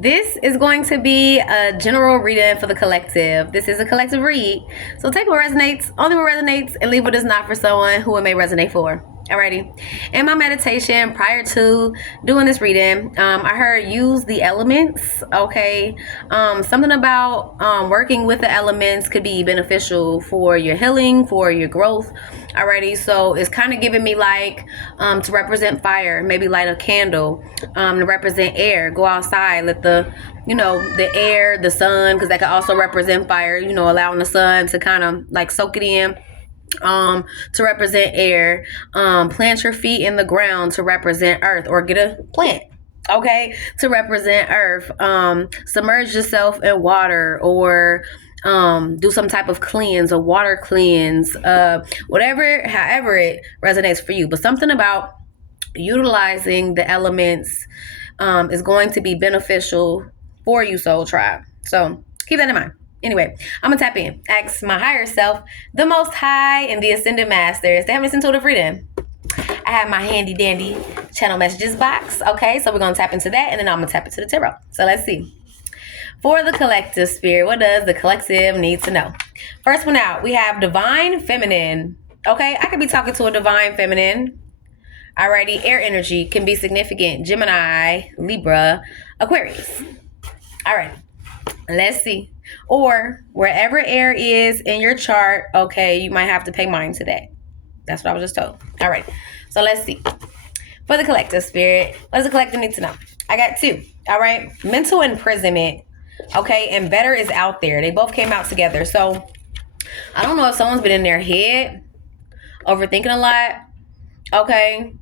This is going to be a general reading for the collective. This is a collective read. So take what resonates, only what resonates, and leave what is not for someone who it may resonate for. Alrighty. In my meditation prior to doing this reading, I heard use the elements. Okay. Something about working with the elements could be beneficial for your healing, for your growth. Alrighty. So it's kind of giving me like to represent fire, maybe light a candle, to represent air, go outside, let the air, the sun, because that could also represent fire, allowing the sun to kind of like soak it in. To represent air, plant your feet in the ground to represent earth, or get a plant, okay, to represent earth. Submerge yourself in water, or do some type of cleanse, a water cleanse, however it resonates for you. But something about utilizing the elements is going to be beneficial for you, soul tribe. So keep that in mind. Anyway, I'm gonna tap in, ask my higher self, the Most High, and the Ascended Masters to have this intuitive reading. I have my handy dandy channel messages box. Okay, so we're gonna tap into that, and then I'm gonna tap into the tarot. So let's see. For the collective spirit, what does the collective need to know? First one out, we have divine feminine. Okay, I could be talking to a divine feminine. Alrighty, air energy can be significant. Gemini, Libra, Aquarius. All right, let's see. Or wherever air is in your chart, okay, you might have to pay mind to that. That's what I was just told. All right, so let's see. For the collective spirit, what does the collective need to know? I got two. All right, mental imprisonment, okay, and better is out there. They both came out together. So I don't know if someone's been in their head overthinking a lot, okay.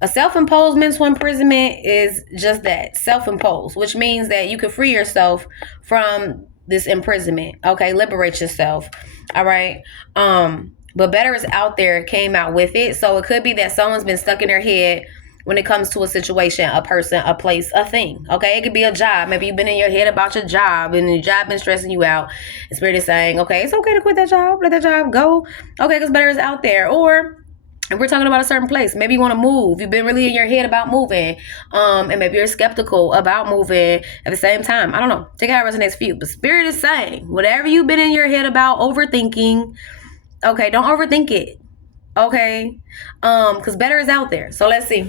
A self-imposed mental imprisonment is just that, self-imposed, which means that you can free yourself from this imprisonment, okay? Liberate yourself, all right? But better is out there came out with it. So it could be that someone's been stuck in their head when it comes to a situation, a person, a place, a thing, okay? It could be a job. Maybe you've been in your head about your job and your job been stressing you out. The spirit is saying, okay, it's okay to quit that job, let that job go, okay, because better is out there. Or if we're talking about a certain place, maybe you want to move. You've been really in your head about moving. And maybe you're skeptical about moving at the same time. I don't know. Take it how it resonates for you. But Spirit is saying, whatever you've been in your head about overthinking, okay, don't overthink it. Okay? Because better is out there. So let's see.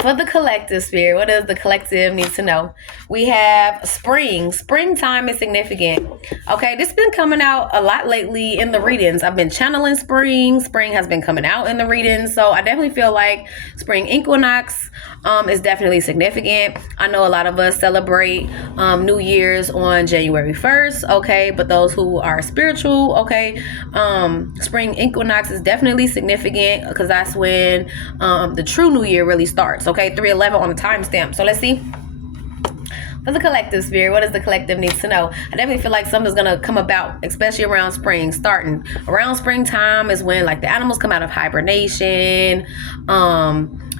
For the collective spirit, what does the collective need to know? We have spring. Springtime is significant. Okay, this has been coming out a lot lately in the readings. I've been channeling spring. Spring has been coming out in the readings. So I definitely feel like spring equinox is definitely significant. I know a lot of us celebrate New Year's on January 1st. Okay, but those who are spiritual, okay, spring equinox is definitely significant because that's when the true New Year really starts. Okay, 311 on the timestamp. So let's see. For the collective spirit, what does the collective need to know? I definitely feel like something's going to come about, especially around spring. Starting around springtime is when like the animals come out of hibernation.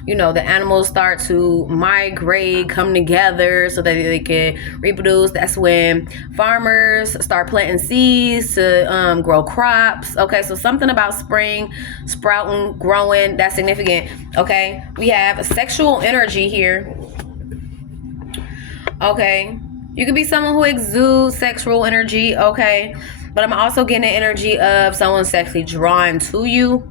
The animals start to migrate, come together so that they can reproduce. That's when farmers start planting seeds to grow crops. Okay, so something about spring, sprouting, growing, that's significant. Okay, we have sexual energy here. Okay, you could be someone who exudes sexual energy. Okay, but I'm also getting the energy of someone sexually drawn to you.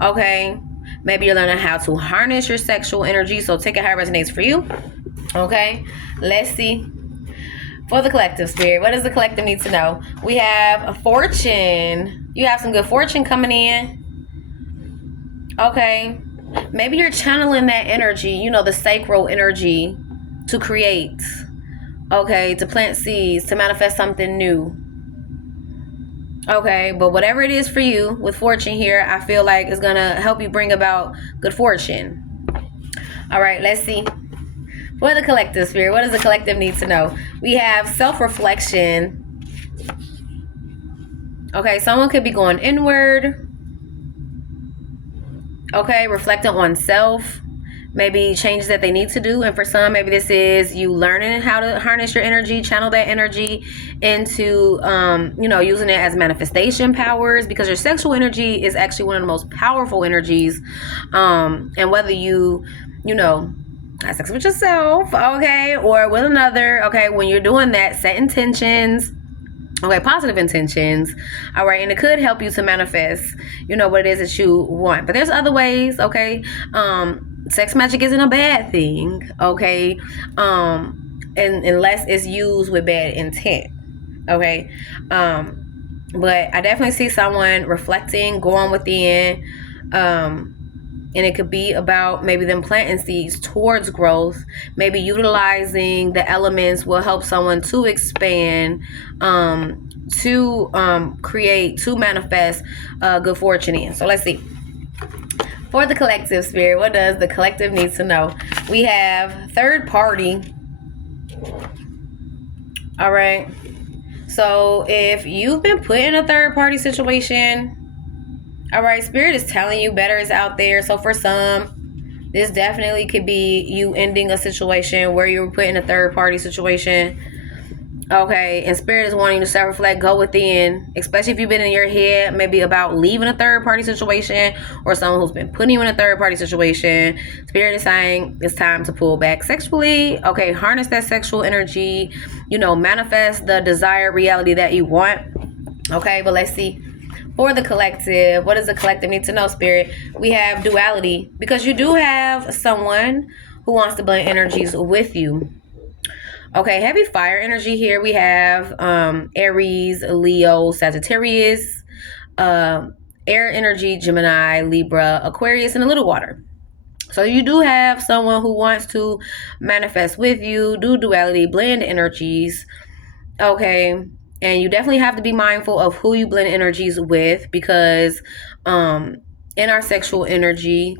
Okay, maybe you're learning how to harness your sexual energy. So take it how it resonates for you. Okay, let's see. For the collective spirit, what does the collective need to know? We have a fortune. You have some good fortune coming in. Okay, maybe you're channeling that energy, the sacral energy, to create, okay, to plant seeds, to manifest something new. Okay, but whatever it is for you with fortune here, I feel like it's gonna help you bring about good fortune. All right, let's see. For the collective spirit, what does the collective need to know? We have self-reflection. Okay, someone could be going inward. Okay, reflecting on self. Maybe changes that they need to do. And for some, maybe this is you learning how to harness your energy, channel that energy into, using it as manifestation powers, because your sexual energy is actually one of the most powerful energies. And whether you have sex with yourself, okay, or with another, okay. When you're doing that, set intentions, okay, positive intentions, all right, and it could help you to manifest, what it is that you want. But there's other ways, okay. Sex magic isn't a bad thing, okay, and unless it's used with bad intent, okay. But I definitely see someone reflecting, going within, and it could be about maybe them planting seeds towards growth. Maybe utilizing the elements will help someone to expand, to create, to manifest good fortune in. So let's see. For the collective spirit, what does the collective need to know? We have third party. All right. So if you've been put in a third party situation, all right, spirit is telling you better is out there. So for some, this definitely could be you ending a situation where you were put in a third party situation. Okay, and spirit is wanting you to self-reflect, go within, especially if you've been in your head maybe about leaving a third party situation, or someone who's been putting you in a third party situation. Spirit is saying it's time to pull back sexually. Okay, harness that sexual energy, manifest the desired reality that you want. Okay, but let's see. For the collective, what does the collective need to know, spirit? We have duality, because you do have someone who wants to blend energies with you. Okay, heavy fire energy here. We have Aries, Leo, Sagittarius, air energy, Gemini, Libra, Aquarius, and a little water. So you do have someone who wants to manifest with you, do duality, blend energies. Okay, and you definitely have to be mindful of who you blend energies with, because in our sexual energy,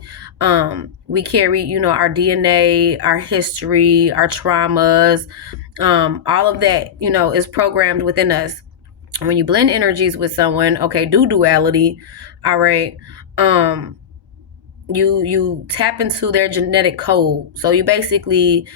we carry, our DNA, our history, our traumas, all of that, is programmed within us. When you blend energies with someone, okay, do duality, all right, you tap into their genetic code. So you basically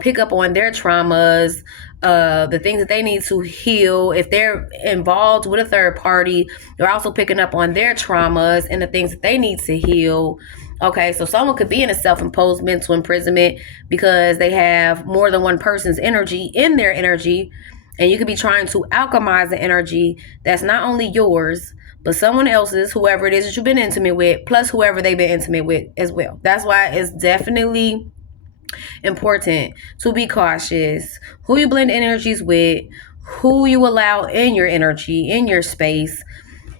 pick up on their traumas, the things that they need to heal. If they're involved with a third party, you're also picking up on their traumas and the things that they need to heal. Okay, so someone could be in a self-imposed mental imprisonment because they have more than one person's energy in their energy, and you could be trying to alchemize the energy that's not only yours, but someone else's, whoever it is that you've been intimate with, plus whoever they've been intimate with as well. That's why it's definitely important to be cautious who you blend energies with, who you allow in your energy, in your space,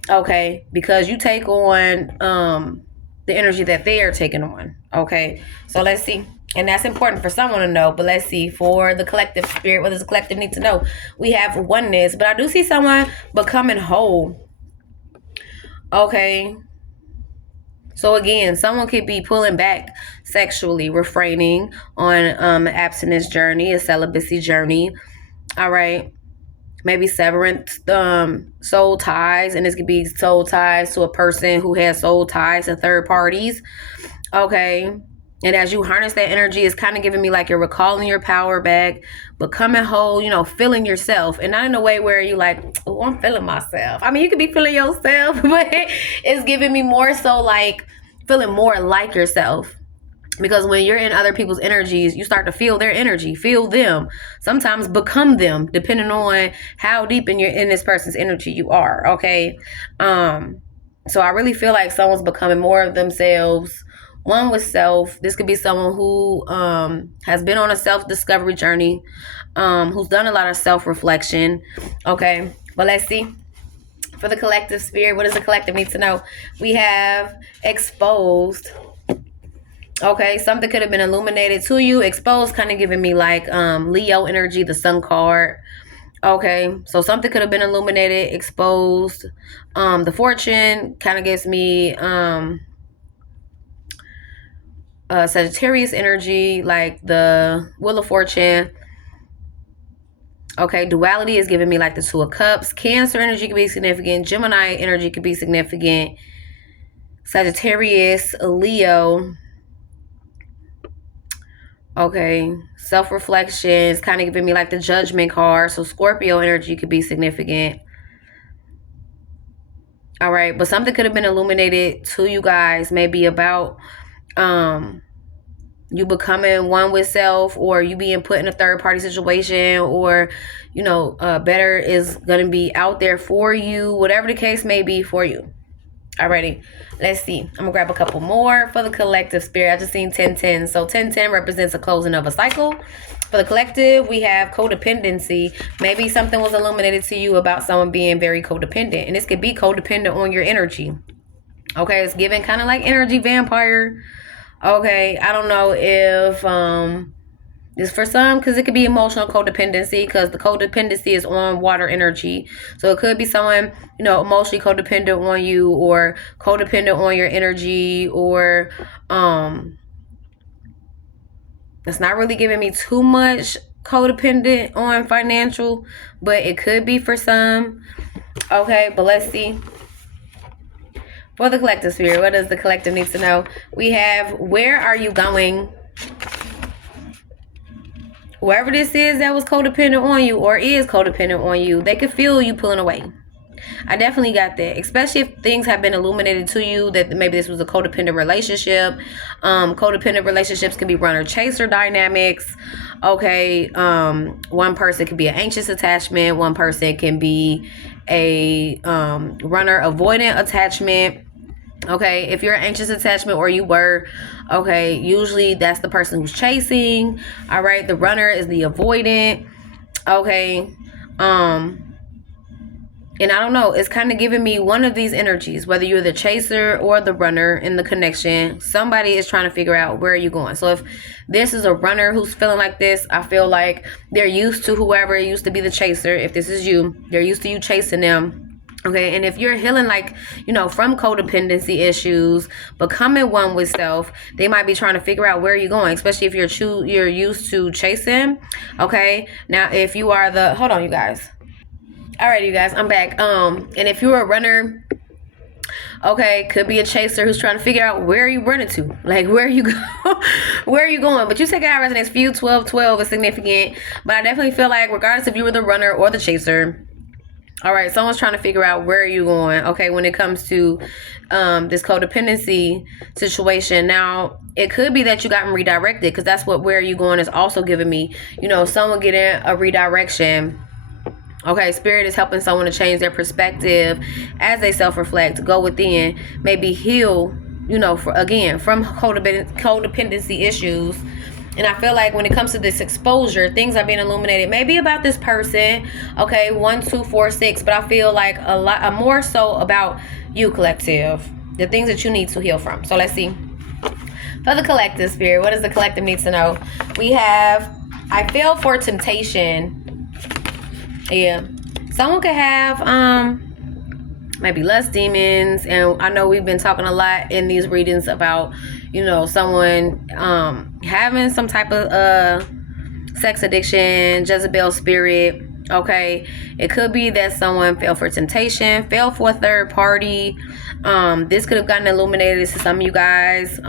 okay? Because you take on the energy that they are taking on, okay? So let's see. And that's important for someone to know. But let's see, for the collective spirit, what does the collective need to know? We have oneness, but I do see someone becoming whole. Okay. So again, someone could be pulling back sexually, refraining on abstinence journey, a celibacy journey. All right. Maybe severing soul ties, and this could be soul ties to a person who has soul ties to third parties. Okay. And as you harness that energy, it's kind of giving me like you're recalling your power back, becoming whole, feeling yourself. And not in a way where you like, oh, I'm feeling myself. I mean, you could be feeling yourself, but it's giving me more so like feeling more like yourself. Because when you're in other people's energies, you start to feel their energy, feel them, sometimes become them, depending on how deep in this person's energy you are, okay? So I really feel like someone's becoming more of themselves, one with self. This could be someone who has been on a self-discovery journey, who's done a lot of self-reflection, okay? But let's see. For the collective spirit, what does the collective need to know? We have exposed. Okay, something could have been illuminated to you. Exposed kind of giving me like Leo energy, the sun card. Okay, so something could have been illuminated, exposed. The fortune kind of gives me Sagittarius energy, like the Wheel of Fortune. Okay, duality is giving me like the Two of Cups. Cancer energy could be significant. Gemini energy could be significant. Sagittarius, Leo. Okay, self-reflection is kind of giving me like the Judgment card. So Scorpio energy could be significant. All right, but something could have been illuminated to you guys, maybe about you becoming one with self, or you being put in a third party situation, or better is going to be out there for you, whatever the case may be for you. Alrighty, let's see. I'm gonna grab a couple more for the collective spirit. I just seen 1010. So 1010 represents a closing of a cycle. For the collective, we have codependency. Maybe something was illuminated to you about someone being very codependent, and this could be codependent on your energy. Okay, it's giving kind of like energy vampire. Okay, I don't know if it's for some, because it could be emotional codependency, because the codependency is on water energy. So it could be someone, emotionally codependent on you, or codependent on your energy, or it's not really giving me too much codependent on financial, but it could be for some. Okay, but let's see. For the collective spirit, what does the collective need to know? We have, where are you going? Whoever this is that was codependent on you, or is codependent on you, they could feel you pulling away. I definitely got that, especially if things have been illuminated to you that maybe this was a codependent relationship. Codependent relationships can be runner-chaser dynamics. Okay, one person could be an anxious attachment. One person can be a runner-avoidant attachment. Okay, if you're an anxious attachment, or you were, okay, usually that's the person who's chasing. All right, the runner is the avoidant. Okay, and I don't know, it's kind of giving me one of these energies, whether you're the chaser or the runner in the connection. Somebody is trying to figure out where you're going. So if this is a runner who's feeling like this, I feel like they're used to whoever used to be the chaser. If this is you, they're used to you chasing them. Okay, and if you're healing, like, from codependency issues, becoming one with self, they might be trying to figure out where you're going, especially if you're used to chasing. Okay, now if you are the, hold on, you guys. Alright, you guys, I'm back. And if you're a runner, okay, could be a chaser who's trying to figure out where you running to, like where you go, where are you going. But you take out resonates for you. 12 is significant, but I definitely feel like regardless if you were the runner or the chaser, all right, someone's trying to figure out where are you going. Okay, when it comes to this codependency situation. Now, it could be that you gotten redirected, because that's what where are you going is also giving me. Someone getting a redirection. Okay, spirit is helping someone to change their perspective as they self-reflect, go within, maybe heal, from codependency issues. And I feel like when it comes to this exposure, things are being illuminated, maybe about this person. Okay, 1, 2, 4, 6, but I feel like a lot more so about you, collective, the things that you need to heal from. So let's see. For the collective spirit, what does the collective need to know? We have, I fell for temptation. Yeah, someone could have maybe lust demons, and I know we've been talking a lot in these readings about someone having some type of sex addiction, Jezebel spirit. Okay, it could be that someone fell for temptation, fell for a third party. This could have gotten illuminated to some of you guys.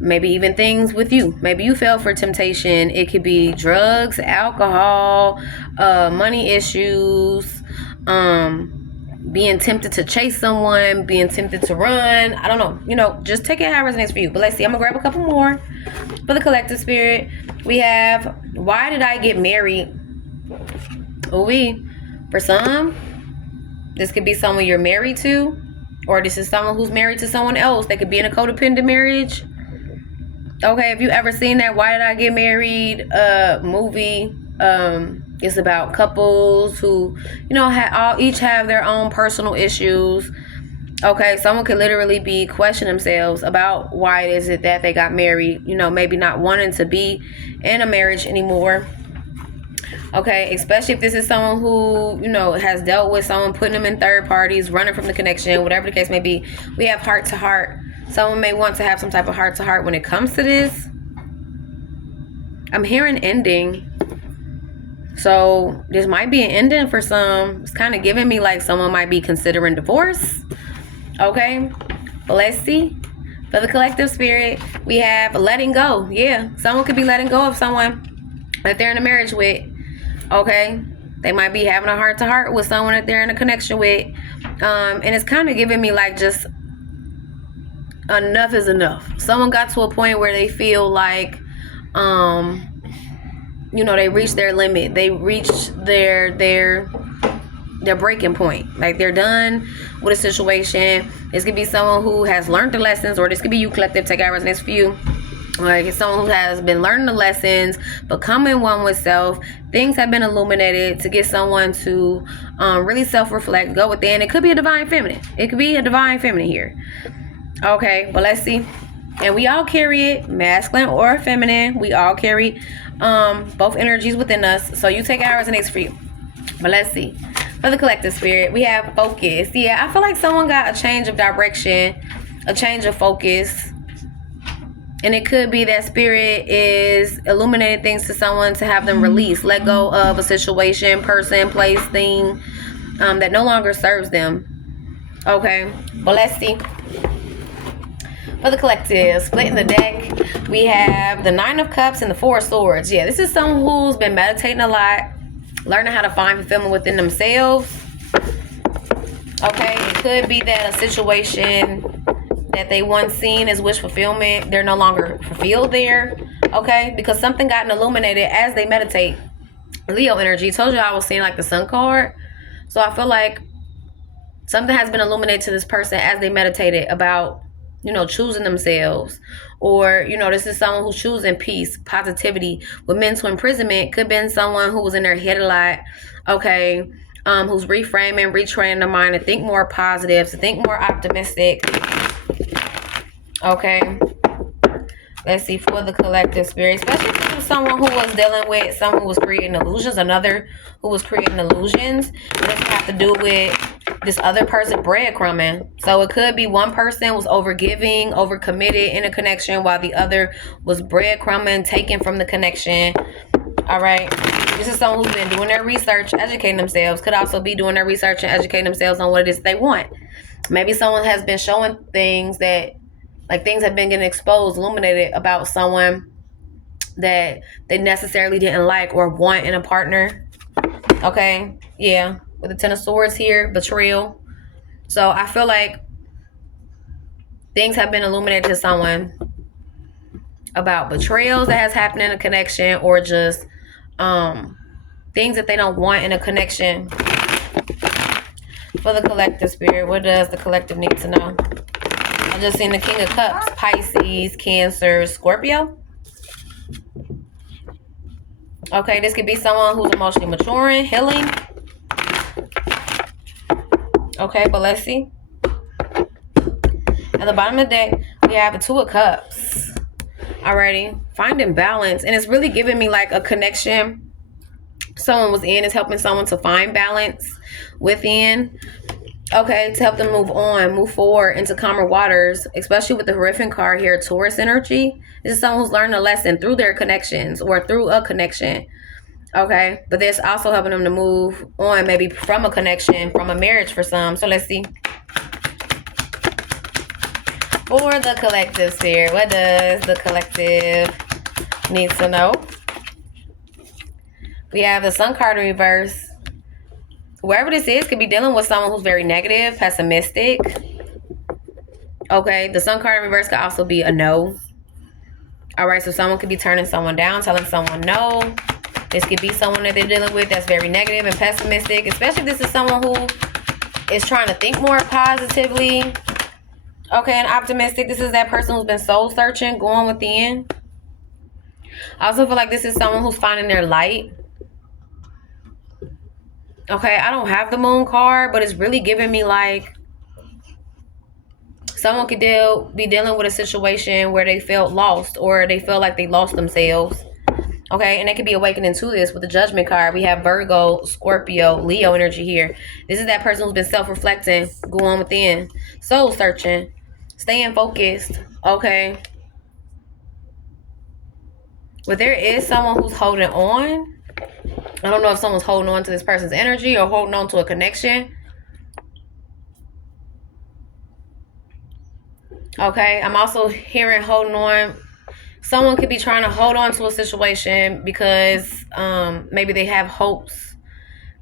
Maybe even things with you. Maybe you fell for temptation. It could be drugs, alcohol, money issues, being tempted to chase someone, being tempted to run. I don't know. Just take it how it resonates for you. But let's see. I'm going to grab a couple more. For the collective spirit, we have, why did I get married? For some, this could be someone you're married to, or this is someone who's married to someone else. They could be in a codependent marriage. Okay, if you ever seen that Why Did I Get Married movie, it's about couples who, each have their own personal issues. Okay, someone could literally be questioning themselves about why is it that they got married, maybe not wanting to be in a marriage anymore. Okay, especially if this is someone who, has dealt with someone putting them in third parties, running from the connection, whatever the case may be. We have heart to heart. Someone may want to have some type of heart to heart when it comes to this. I'm hearing ending. So this might be an ending for some. It's kind of giving me like someone might be considering divorce. Okay, but let's see. For the collective spirit, we have letting go. Yeah, someone could be letting go of someone that they're in a marriage with. Okay, they might be having a heart to heart with someone that they're in a connection with. And it's kind of giving me like just enough is enough. Someone got to a point where they feel like, they reached their limit. They reached their breaking point. Like, they're done with a situation. This could be someone who has learned the lessons, or this could be you, collective. Take out resonance for you. Like, it's someone who has been learning the lessons, becoming one with self. Things have been illuminated to get someone to really self-reflect, go within. It could be a divine feminine. It could be a divine feminine here. Okay, but let's see. And we all carry it, masculine or feminine. We all carry both energies within us. So you take out resonates for you. But let's see. For the collective spirit, we have focus. Yeah, I feel like someone got a change of direction, a change of focus. And it could be that spirit is illuminating things to someone to have them release, let go of a situation, person, place, thing that no longer serves them. Okay, well, let's see. For the collective, splitting the deck, we have the 9 of Cups and the 4 of Swords. Yeah, this is someone who's been meditating a lot, learning how to find fulfillment within themselves. Okay, it could be that a situation that they once seen as wish fulfillment, they're no longer fulfilled there. Okay, because something gotten illuminated as they meditate. Leo energy. Told you I was seeing like the Sun card. So I feel like something has been illuminated to this person as they meditated about, choosing themselves. Or, this is someone who's choosing peace, positivity. With mental imprisonment, could have been someone who was in their head a lot. Okay, who's reframing, retraining their mind to think more positive, to think more optimistic. Okay, let's see, for the collective spirit, especially if it was someone who was dealing with someone who was creating illusions, another who was creating illusions. It doesn't have to do with this other person breadcrumbing. So it could be one person was overgiving, overcommitted in a connection, while the other was breadcrumbing, taken from the connection. All right, this is someone who's been doing their research, educating themselves. Could also be doing their research and educating themselves on what it is they want. Maybe someone has been showing things that, like, things have been getting exposed, illuminated about someone that they necessarily didn't like or want in a partner. Okay, yeah, with the 10 of Swords here, betrayal. So I feel like things have been illuminated to someone about betrayals that has happened in a connection, or just things that they don't want in a connection. For the collective spirit, what does the collective need to know? I just seen the King of Cups, Pisces, Cancer, Scorpio. Okay, this could be someone who's emotionally maturing, healing. Okay, but let's see. At the bottom of the deck, we have the 2 of Cups. Alrighty, finding balance. And it's really giving me like a connection someone was in, is helping someone to find balance within. Okay, to help them move on, move forward into calmer waters, especially with the Hierophant card here, Taurus energy. This is someone who's learned a lesson through their connections or through a connection. Okay, but this also helping them to move on, maybe from a connection, from a marriage for some. So let's see. For the collective sphere, what does the collective need to know? We have the Sun card in reverse. Wherever this is, could be dealing with someone who's very negative, pessimistic. Okay, the Sun card in reverse could also be a no. All right, so someone could be turning someone down, telling someone no. This could be someone that they're dealing with that's very negative and pessimistic, especially if this is someone who is trying to think more positively, okay, and optimistic. This is that person who's been soul searching, going within. I also feel like this is someone who's finding their light. Okay, I don't have the Moon card, but it's really giving me like someone could be dealing with a situation where they felt lost, or they feel like they lost themselves. Okay, and they could be awakening to this with the Judgment card. We have Virgo, Scorpio, Leo energy here. This is that person who's been self-reflecting, going within, soul searching, staying focused. Okay, but there is someone who's holding on. I don't know if someone's holding on to this person's energy or holding on to a connection. Okay, I'm also hearing holding on. Someone could be trying to hold on to a situation because maybe they have hopes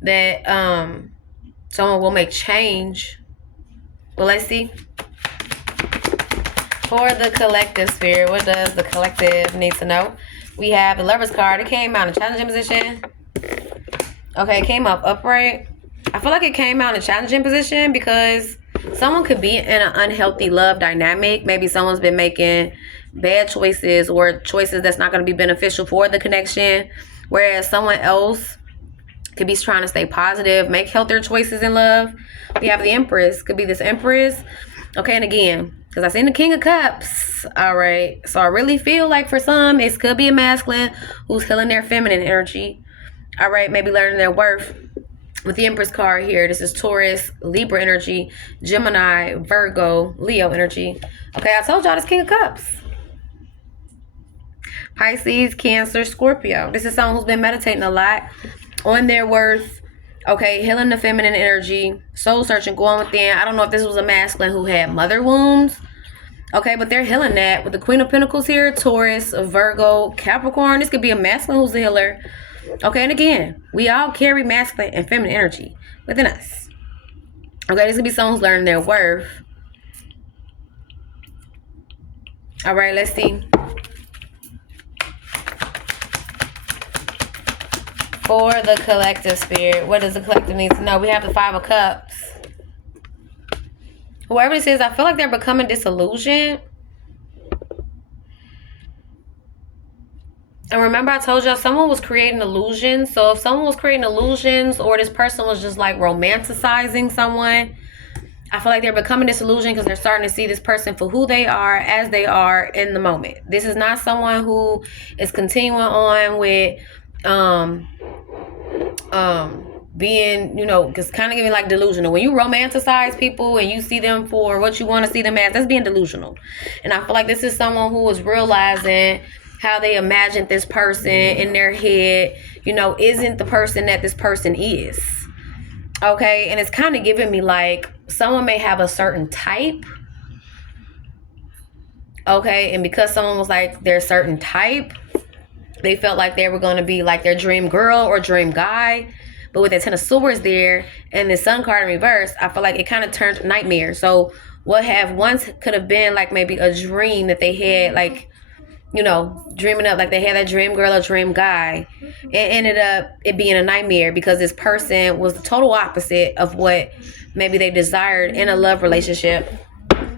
that someone will make change. Well, let's see. For the collective spirit, what does the collective need to know? We have the Lover's card. It came out in challenging position. Okay, it came up upright. I feel like it came out in a challenging position because someone could be in an unhealthy love dynamic. Maybe someone's been making bad choices or choices that's not going to be beneficial for the connection, whereas someone else could be trying to stay positive, make healthier choices in love. We have the Empress. Could be this Empress. Okay, and again, because I've seen the King of Cups. All right, so I really feel like for some, it could be a masculine who's healing their feminine energy. All right, maybe learning their worth. With the Empress card here, this is Taurus, Libra energy, Gemini, Virgo, Leo energy. Okay, I told y'all this King of Cups. Pisces, Cancer, Scorpio. This is someone who's been meditating a lot on their worth. Okay, healing the feminine energy, soul searching, going within. I don't know if this was a masculine who had mother wounds. Okay, but they're healing that with the Queen of Pentacles here, Taurus, Virgo, Capricorn. This could be a masculine who's a healer. Okay, and again, we all carry masculine and feminine energy within us. Okay, this could be someone who's learning their worth. All right, let's see. For the collective spirit, what does the collective need to know? We have the Five of Cups. Whoever this is, I feel like they're becoming disillusioned. And remember I told y'all someone was creating illusions. So if someone was creating illusions or this person was just like romanticizing someone, I feel like they're becoming disillusioned because they're starting to see this person for who they are, as they are in the moment. This is not someone who is continuing on with being, you know, because kind of giving like delusional. When you romanticize people and you see them for what you want to see them as, that's being delusional. And I feel like this is someone who is realizing how they imagined this person in their head, you know, isn't the person that this person is. Okay, and it's kind of giving me like someone may have a certain type. Okay, and because someone was like their certain type, they felt like they were going to be like their dream girl or dream guy. But with the Ten of Swords there and the Sun card in reverse, I feel like it kind of turned nightmare. So what have once could have been like maybe a dream that they had, like, you know, dreaming up, like they had that dream girl or dream guy, it ended up it being a nightmare because this person was the total opposite of what maybe they desired in a love relationship.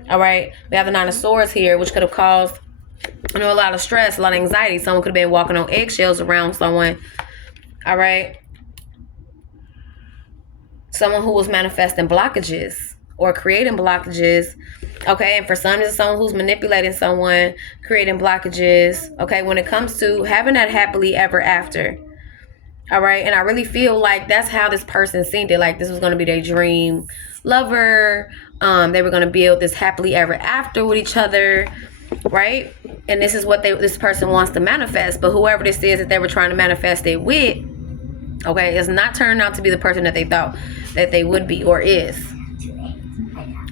All right, we have the Nine of Swords here, which could have caused, you know, a lot of stress, a lot of anxiety. Someone could have been walking on eggshells around someone. All right, someone who was manifesting blockages or creating blockages. Okay, and for some, this is someone who's manipulating someone, creating blockages. Okay, when it comes to having that happily ever after. All right, and I really feel like that's how this person seen it. Like this was going to be their dream lover. They were going to build this happily ever after with each other, right? And this is what this person wants to manifest. But whoever this is that they were trying to manifest it with, okay, is not turning out to be the person that they thought that they would be or is.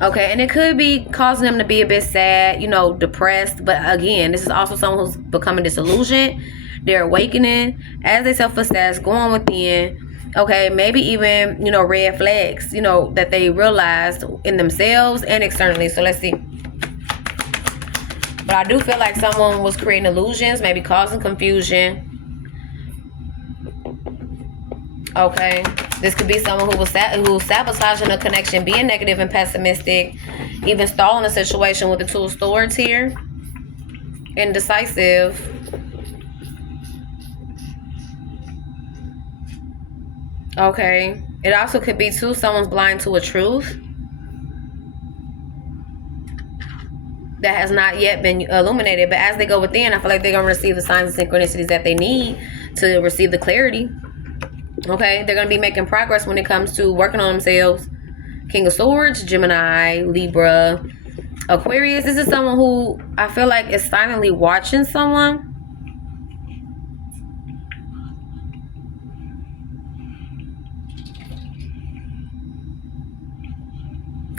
Okay, and it could be causing them to be a bit sad, you know, depressed. But again, this is also someone who's becoming disillusioned. They're awakening as they self-assess, going within. Okay, maybe even, you know, red flags, you know, that they realized in themselves and externally. So let's see. But I do feel like someone was creating illusions, maybe causing confusion. Okay, this could be someone who was sabotaging a connection, being negative and pessimistic, even stalling a situation with the Two of Swords here. Indecisive. Okay, it also could be too someone's blind to a truth that has not yet been illuminated. But as they go within, I feel like they're going to receive the signs and synchronicities that they need to receive the clarity. Okay, they're going to be making progress when it comes to working on themselves. King of Swords, Gemini, Libra, Aquarius. This is someone who I feel like is silently watching someone.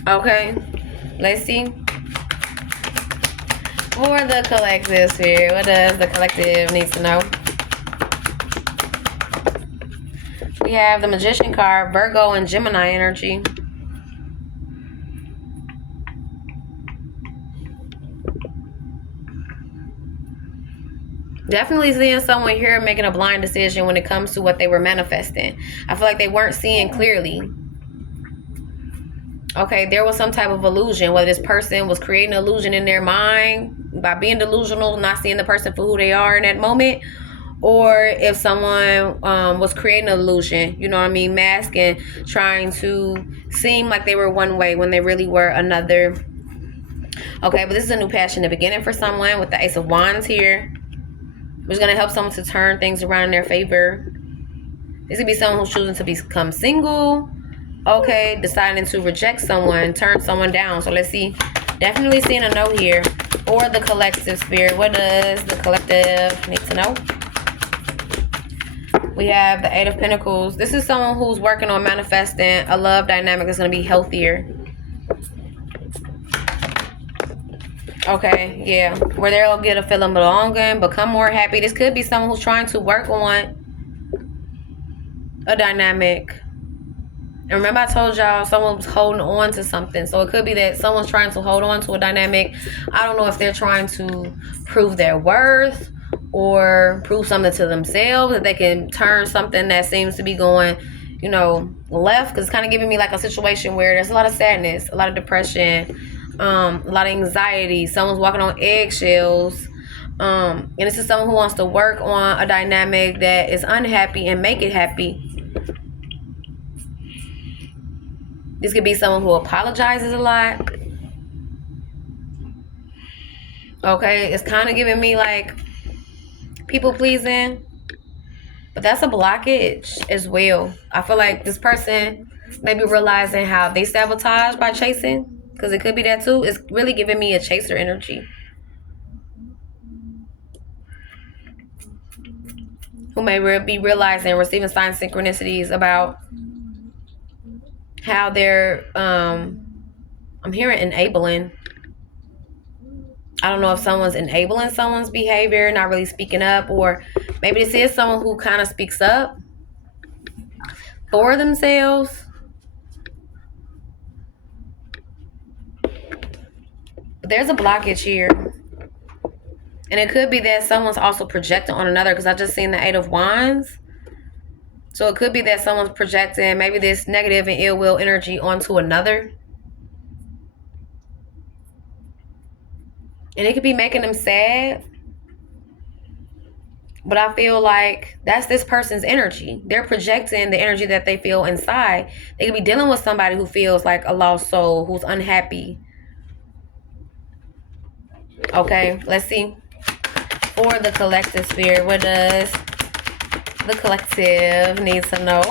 Okay, let's see. For the collective sphere, what does the collective need to know? We have the Magician card, Virgo and Gemini energy. Definitely seeing someone here making a blind decision when it comes to what they were manifesting. I feel like they weren't seeing clearly. Okay, there was some type of illusion, whether this person was creating an illusion in their mind by being delusional, not seeing the person for who they are in that moment, or if someone was creating an illusion, you know what I mean, masking, trying to seem like they were one way when they really were another. Okay, but this is a new passion, the beginning for someone with the Ace of Wands here, which is going to help someone to turn things around in their favor. This could be someone who's choosing to become single. Okay, deciding to reject someone, turn someone down. So let's see. Definitely seeing a no here. Or the collective spirit. What does the collective need to know? We have the Eight of Pentacles. This is someone who's working on manifesting a love dynamic that's going to be healthier. Okay, yeah. Where they'll get a feeling of belonging, become more happy. This could be someone who's trying to work on a dynamic. And remember I told y'all someone's holding on to something. So it could be that someone's trying to hold on to a dynamic. I don't know if they're trying to prove their worth or prove something to themselves, that they can turn something that seems to be going, you know, left. Because it's kind of giving me like a situation where there's a lot of sadness, a lot of depression, a lot of anxiety. Someone's walking on eggshells. And this is someone who wants to work on a dynamic that is unhappy and make it happy. This could be someone who apologizes a lot. Okay, it's kind of giving me like people pleasing. But that's a blockage as well. I feel like this person may be realizing how they sabotage by chasing. Because it could be that too. It's really giving me a chaser energy. Who may be realizing, receiving signs, synchronicities about how they're, I'm hearing enabling. I don't know if someone's enabling someone's behavior, not really speaking up, or maybe this is someone who kind of speaks up for themselves. But there's a blockage here. And it could be that someone's also projecting on another, because I just seen the Eight of Wands. So it could be that someone's projecting maybe this negative and ill will energy onto another. And it could be making them sad. But I feel like that's this person's energy. They're projecting the energy that they feel inside. They could be dealing with somebody who feels like a lost soul, who's unhappy. Okay, let's see. For the collective spirit, what does the collective need to know?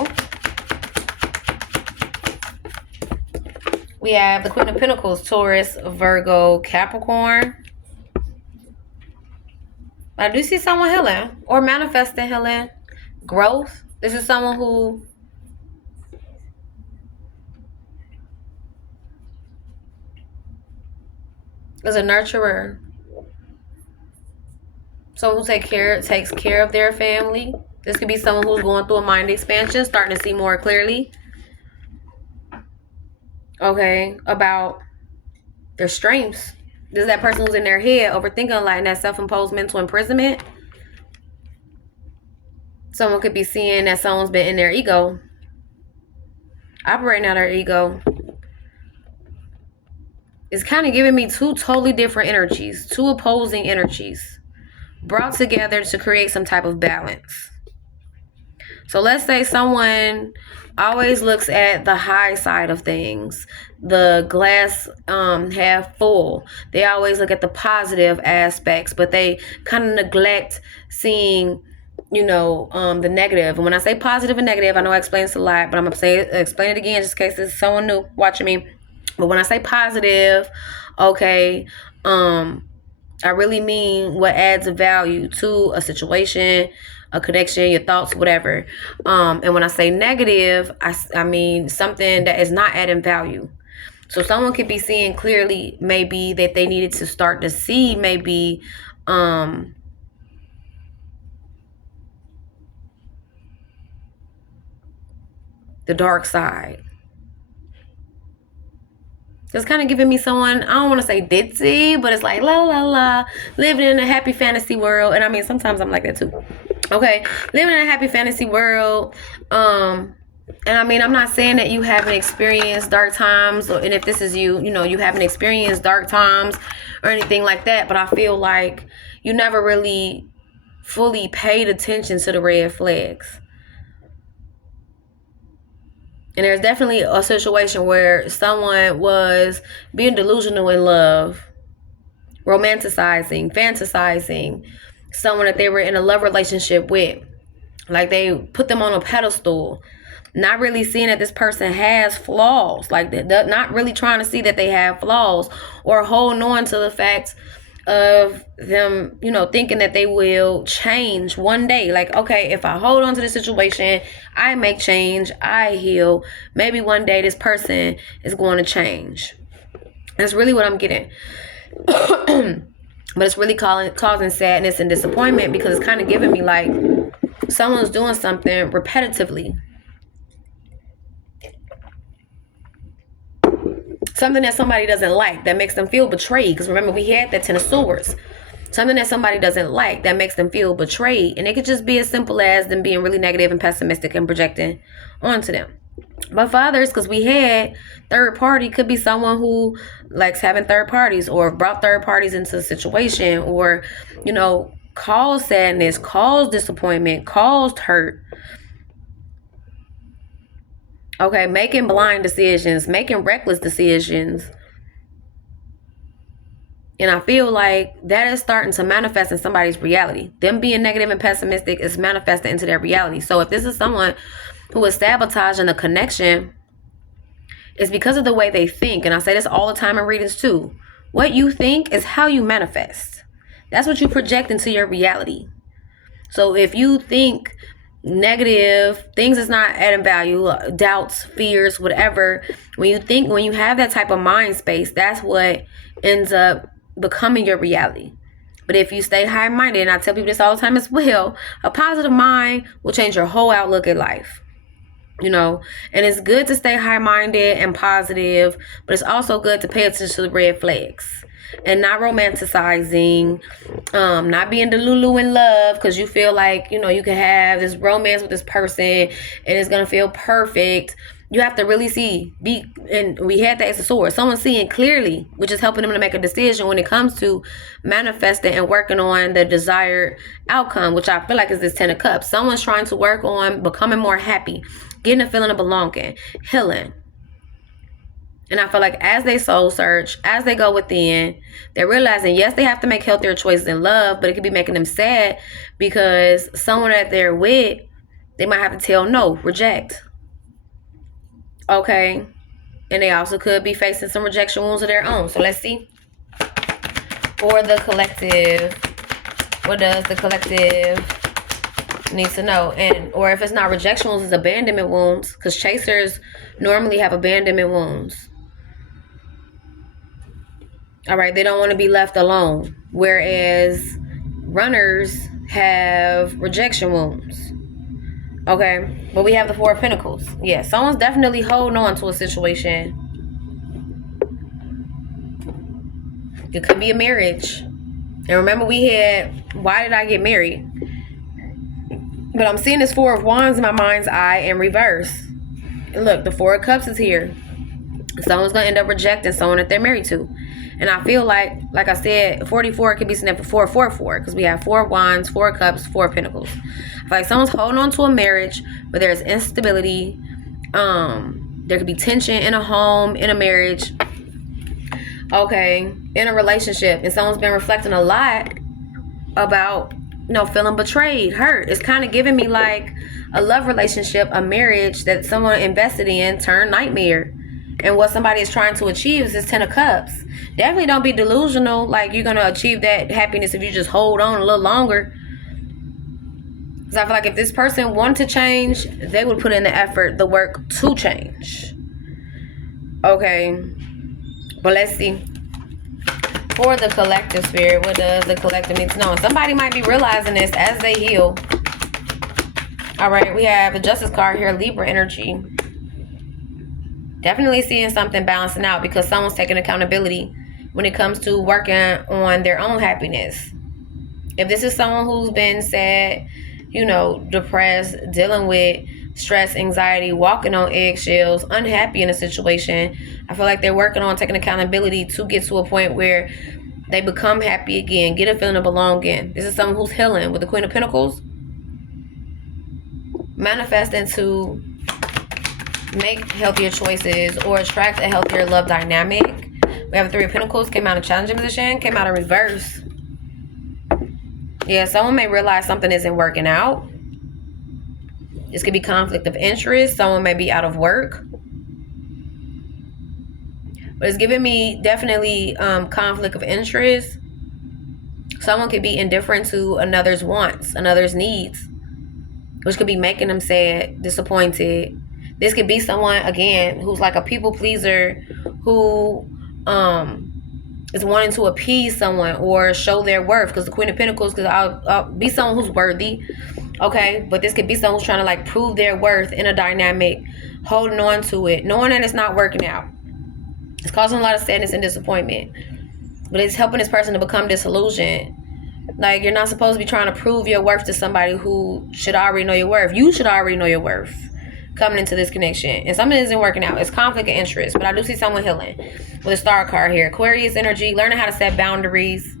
We have the Queen of Pentacles, Taurus, Virgo, Capricorn. I do see someone healing or manifesting healing, growth. This is someone who is a nurturer. Someone who takes care of their family. This could be someone who's going through a mind expansion, starting to see more clearly. Okay, about their strengths. This is that person who's in their head, overthinking a lot, in that self-imposed mental imprisonment. Someone could be seeing that someone's been in their ego, operating out their ego. It's kind of giving me two totally different energies, two opposing energies, brought together to create some type of balance. So let's say someone always looks at the high side of things, the glass half full. They always look at the positive aspects, but they kind of neglect seeing, you know, the negative. And when I say positive and negative, I know I explained this a lot, but I'm going to explain it again just in case there's someone new watching me. But when I say positive, okay, I really mean what adds a value to a situation, a connection, your thoughts, whatever. And when I say negative, I mean something that is not adding value. So someone could be seeing clearly maybe that they needed to start to see maybe the dark side. It's kind of giving me someone, I don't want to say ditzy, but it's like la la la, living in a happy fantasy world. And I mean, sometimes I'm like that too. Okay, living in a happy fantasy world. And I mean, I'm not saying that you haven't experienced dark times, and if this is you, you know, you haven't experienced dark times or anything like that, but I feel like you never really fully paid attention to the red flags. And there's definitely a situation where someone was being delusional in love, romanticizing, fantasizing someone that they were in a love relationship with. Like they put them on a pedestal, not really seeing that this person has flaws, like not really trying to see that they have flaws, or holding on to the fact of them, you know, thinking that they will change one day. Like, okay, if I hold on to this situation, I make change, I heal, maybe one day this person is going to change. That's really what I'm getting. But it's really causing sadness and disappointment, because it's kind of giving me like someone's doing something repetitively. Something that somebody doesn't like, that makes them feel betrayed. Because remember, we had that Ten of Swords. Something that somebody doesn't like, that makes them feel betrayed. And it could just be as simple as them being really negative and pessimistic and projecting onto them. But for others, because we had third party, could be someone who likes having third parties, or brought third parties into the situation, or, you know, caused sadness, caused disappointment, caused hurt. Okay, making blind decisions, making reckless decisions. And I feel like that is starting to manifest in somebody's reality. Them being negative and pessimistic is manifesting into their reality. So if this is someone who is sabotaging the connection, it's because of the way they think. And I say this all the time in readings too. What you think is how you manifest. That's what you project into your reality. So if you think negative things, is not adding value, doubts, fears, whatever, when you have that type of mind space, that's what ends up becoming your reality. But if you stay high-minded, and I tell people this all the time as well, a positive mind will change your whole outlook at life. You know, and it's good to stay high-minded and positive, but it's also good to pay attention to the red flags and not romanticizing, not being delulu in love because you feel like, you know, you can have this romance with this person and it's gonna feel perfect. You have to really and we had the Ace of Swords, someone seeing clearly, which is helping them to make a decision when it comes to manifesting and working on the desired outcome, which I feel like is this Ten of Cups. Someone's trying to work on becoming more happy, getting a feeling of belonging, healing. And I feel like as they soul search, as they go within, they're realizing, yes, they have to make healthier choices in love, but it could be making them sad because someone that they're with, they might have to tell no, reject. Okay. And they also could be facing some rejection wounds of their own. So let's see. For the collective, what does the collective need to know? And or if it's not rejection wounds, it's abandonment wounds, because chasers normally have abandonment wounds. All right, they don't want to be left alone, whereas runners have rejection wounds. Okay, but we have the Four of Pentacles. Yeah, someone's definitely holding on to a situation. It could be a marriage. And remember, we had, why did I get married? But I'm seeing this Four of Wands in my mind's eye in reverse. And look, the Four of Cups is here. Someone's going to end up rejecting someone that they're married to. And I feel like I said, 44 could be seen for 444, because we have 4 Wands, 4 Cups, 4 Pentacles. I feel like someone's holding on to a marriage where there's instability. There could be tension in a home, in a marriage. Okay, in a relationship. And someone's been reflecting a lot about, you know, feeling betrayed, hurt. It's kind of giving me like a love relationship, a marriage that someone invested in turned nightmare. And what somebody is trying to achieve is this Ten of Cups. Definitely don't be delusional like you're going to achieve that happiness if you just hold on a little longer. Because I feel like if this person wanted to change, they would put in the effort, the work to change. Okay. But let's see. For the collective, spirit, what does the collective need to know? And somebody might be realizing this as they heal. All right, we have the Justice card here, Libra energy. Definitely seeing something balancing out because someone's taking accountability when it comes to working on their own happiness. If this is someone who's been sad, depressed, dealing with stress, anxiety, walking on eggshells, unhappy in a situation, I feel like they're working on taking accountability to get to a point where they become happy again, get a feeling of belonging. This is someone who's healing with the Queen of Pentacles, manifesting to make healthier choices or attract a healthier love dynamic. We have 3 of Pentacles, came out of challenging position, came out of reverse. Yeah, someone may realize something isn't working out. This could be conflict of interest. Someone may be out of work. But it's giving me definitely conflict of interest. Someone could be indifferent to another's wants, another's needs, which could be making them sad, disappointed. This could be someone, again, who's like a people pleaser, who is wanting to appease someone or show their worth. Because the Queen of Pentacles could be someone who's worthy, okay? But this could be someone who's trying to like prove their worth in a dynamic, holding on to it, knowing that it's not working out. It's causing a lot of sadness and disappointment. But it's helping this person to become disillusioned. Like, you're not supposed to be trying to prove your worth to somebody who should already know your worth. You should already know your worth coming into this connection. And something isn't working out. It's conflict of interest. But I do see someone healing with a star card here. Aquarius energy, learning how to set boundaries,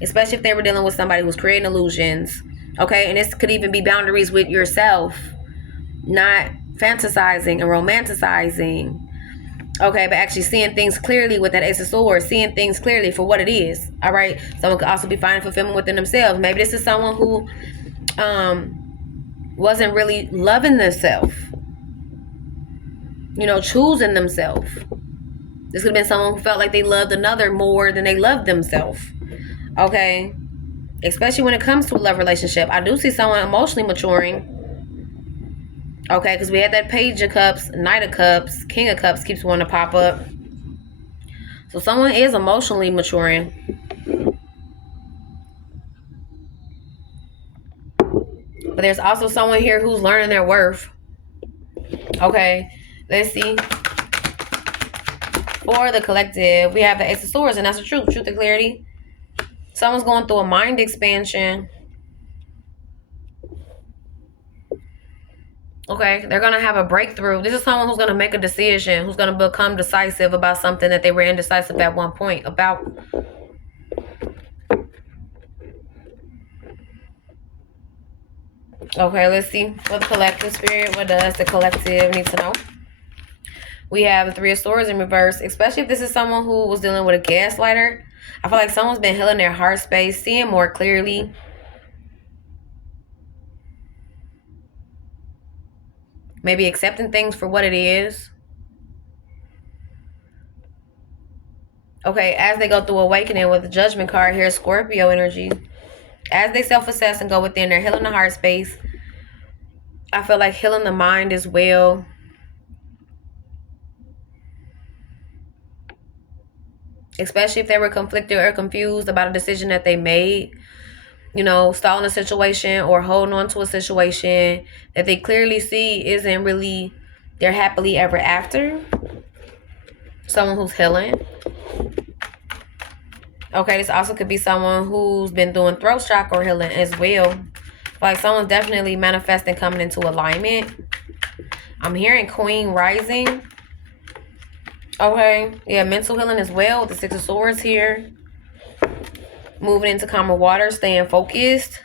especially if they were dealing with somebody who's creating illusions. Okay, and this could even be boundaries with yourself, not fantasizing and romanticizing. Okay, but actually seeing things clearly with that Ace of Swords, seeing things clearly for what it is. All right, someone could also be finding fulfillment within themselves. Maybe this is someone who wasn't really loving themselves, choosing themselves. This could have been someone who felt like they loved another more than they loved themselves. Okay, especially when it comes to a love relationship. I do see someone emotionally maturing. Okay, because we had that Page of Cups, Knight of Cups, King of Cups keeps wanting to pop up. So someone is emotionally maturing. But there's also someone here who's learning their worth. Okay, let's see. For the collective, we have the Ace of Swords, and that's the truth. Truth and clarity. Someone's going through a mind expansion. Okay, they're going to have a breakthrough. This is someone who's going to make a decision, who's going to become decisive about something that they were indecisive at one point about. Okay, let's see. For the collective spirit, what does the collective need to know? We have the 3 of Swords in reverse, especially if this is someone who was dealing with a gaslighter. I feel like someone's been healing their heart space, seeing more clearly. Maybe accepting things for what it is. Okay, as they go through awakening with the Judgment card here, Scorpio energy. As they self-assess and go within, they're healing the heart space. I feel like healing the mind as well. Especially if they were conflicted or confused about a decision that they made. Stalling a situation or holding on to a situation that they clearly see isn't really their happily ever after. Someone who's healing. Okay, this also could be someone who's been doing throat chakra healing as well. Like someone's definitely manifesting coming into alignment. I'm hearing Queen rising. Okay, yeah, mental healing as well with the 6 of Swords here. Moving into calmer water, staying focused.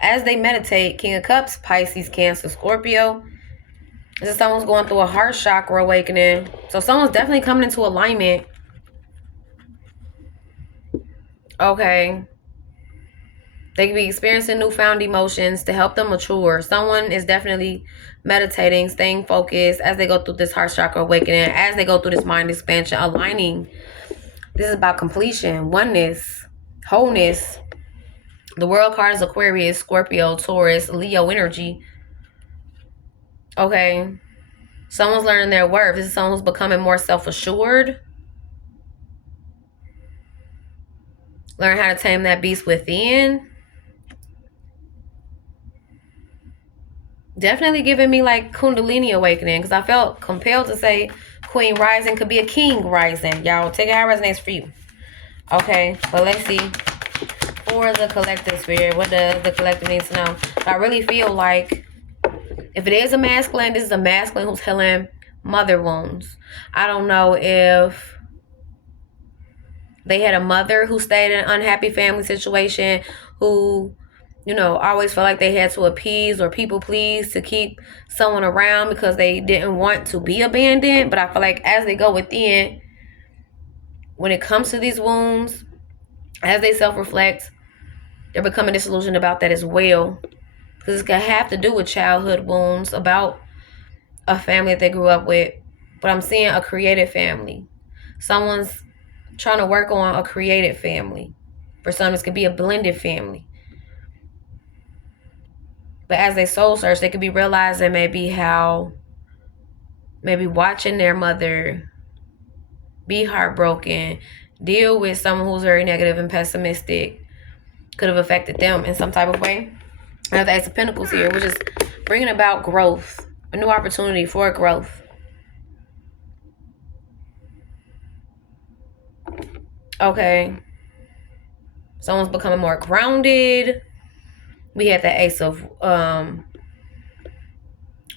As they meditate, King of Cups, Pisces, Cancer, Scorpio. This is someone's going through a heart chakra awakening. So someone's definitely coming into alignment. Okay. They can be experiencing newfound emotions to help them mature. Someone is definitely meditating, staying focused as they go through this heart chakra awakening, as they go through this mind expansion, aligning. This is about completion, oneness, wholeness. The World card is Aquarius, Scorpio, Taurus, Leo energy. Okay. Someone's learning their worth. This is someone who's becoming more self-assured. Learn how to tame that beast within. Definitely giving me like Kundalini awakening, because I felt compelled to say Queen rising could be a king rising. Y'all take it how it resonates for you. Okay, but let's see. For the collective spirit, what does the collective need to know? I really feel like if it is a masculine, this is a masculine who's healing mother wounds. I don't know if they had a mother who stayed in an unhappy family situation, who, you know, always felt like they had to appease or people please to keep someone around because they didn't want to be abandoned. But I feel like as they go within, when it comes to these wounds, as they self-reflect, they're becoming disillusioned about that as well. Because it's going to have to do with childhood wounds, about a family that they grew up with. But I'm seeing a creative family. Someone's trying to work on a creative family. For some, this could be a blended family. But as they soul search, they could be realizing maybe watching their mother be heartbroken, deal with someone who's very negative and pessimistic, could have affected them in some type of way. I have the Ace of Pentacles here, which is bringing about growth, a new opportunity for growth. Okay. Someone's becoming more grounded. We had the Ace of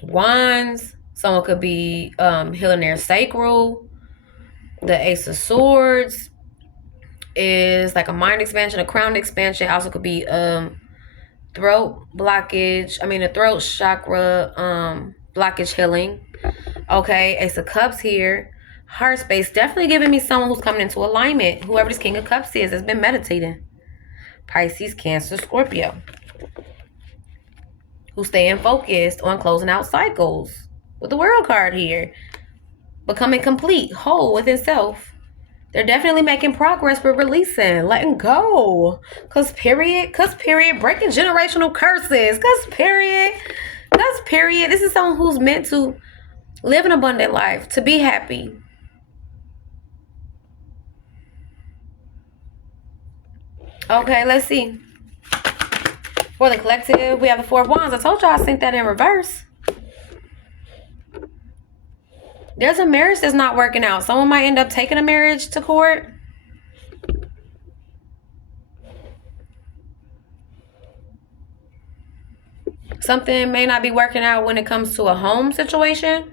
Wands. Someone could be healing their sacral. The Ace of Swords is like a mind expansion, a crown expansion. Also could be throat blockage. The throat chakra blockage healing. Okay, Ace of Cups here. Heart space, definitely giving me someone who's coming into alignment. Whoever this King of Cups is has been meditating. Pisces, Cancer, Scorpio. Who's staying focused on closing out cycles. With the World card here. Becoming complete, whole within self. They're definitely making progress with releasing, letting go. Cause period, breaking generational curses. Cause period. This is someone who's meant to live an abundant life, to be happy. Okay, let's see. For the collective, we have the Four of Wands. I told y'all I synced that in reverse. There's a marriage that's not working out. Someone might end up taking a marriage to court. Something may not be working out when it comes to a home situation.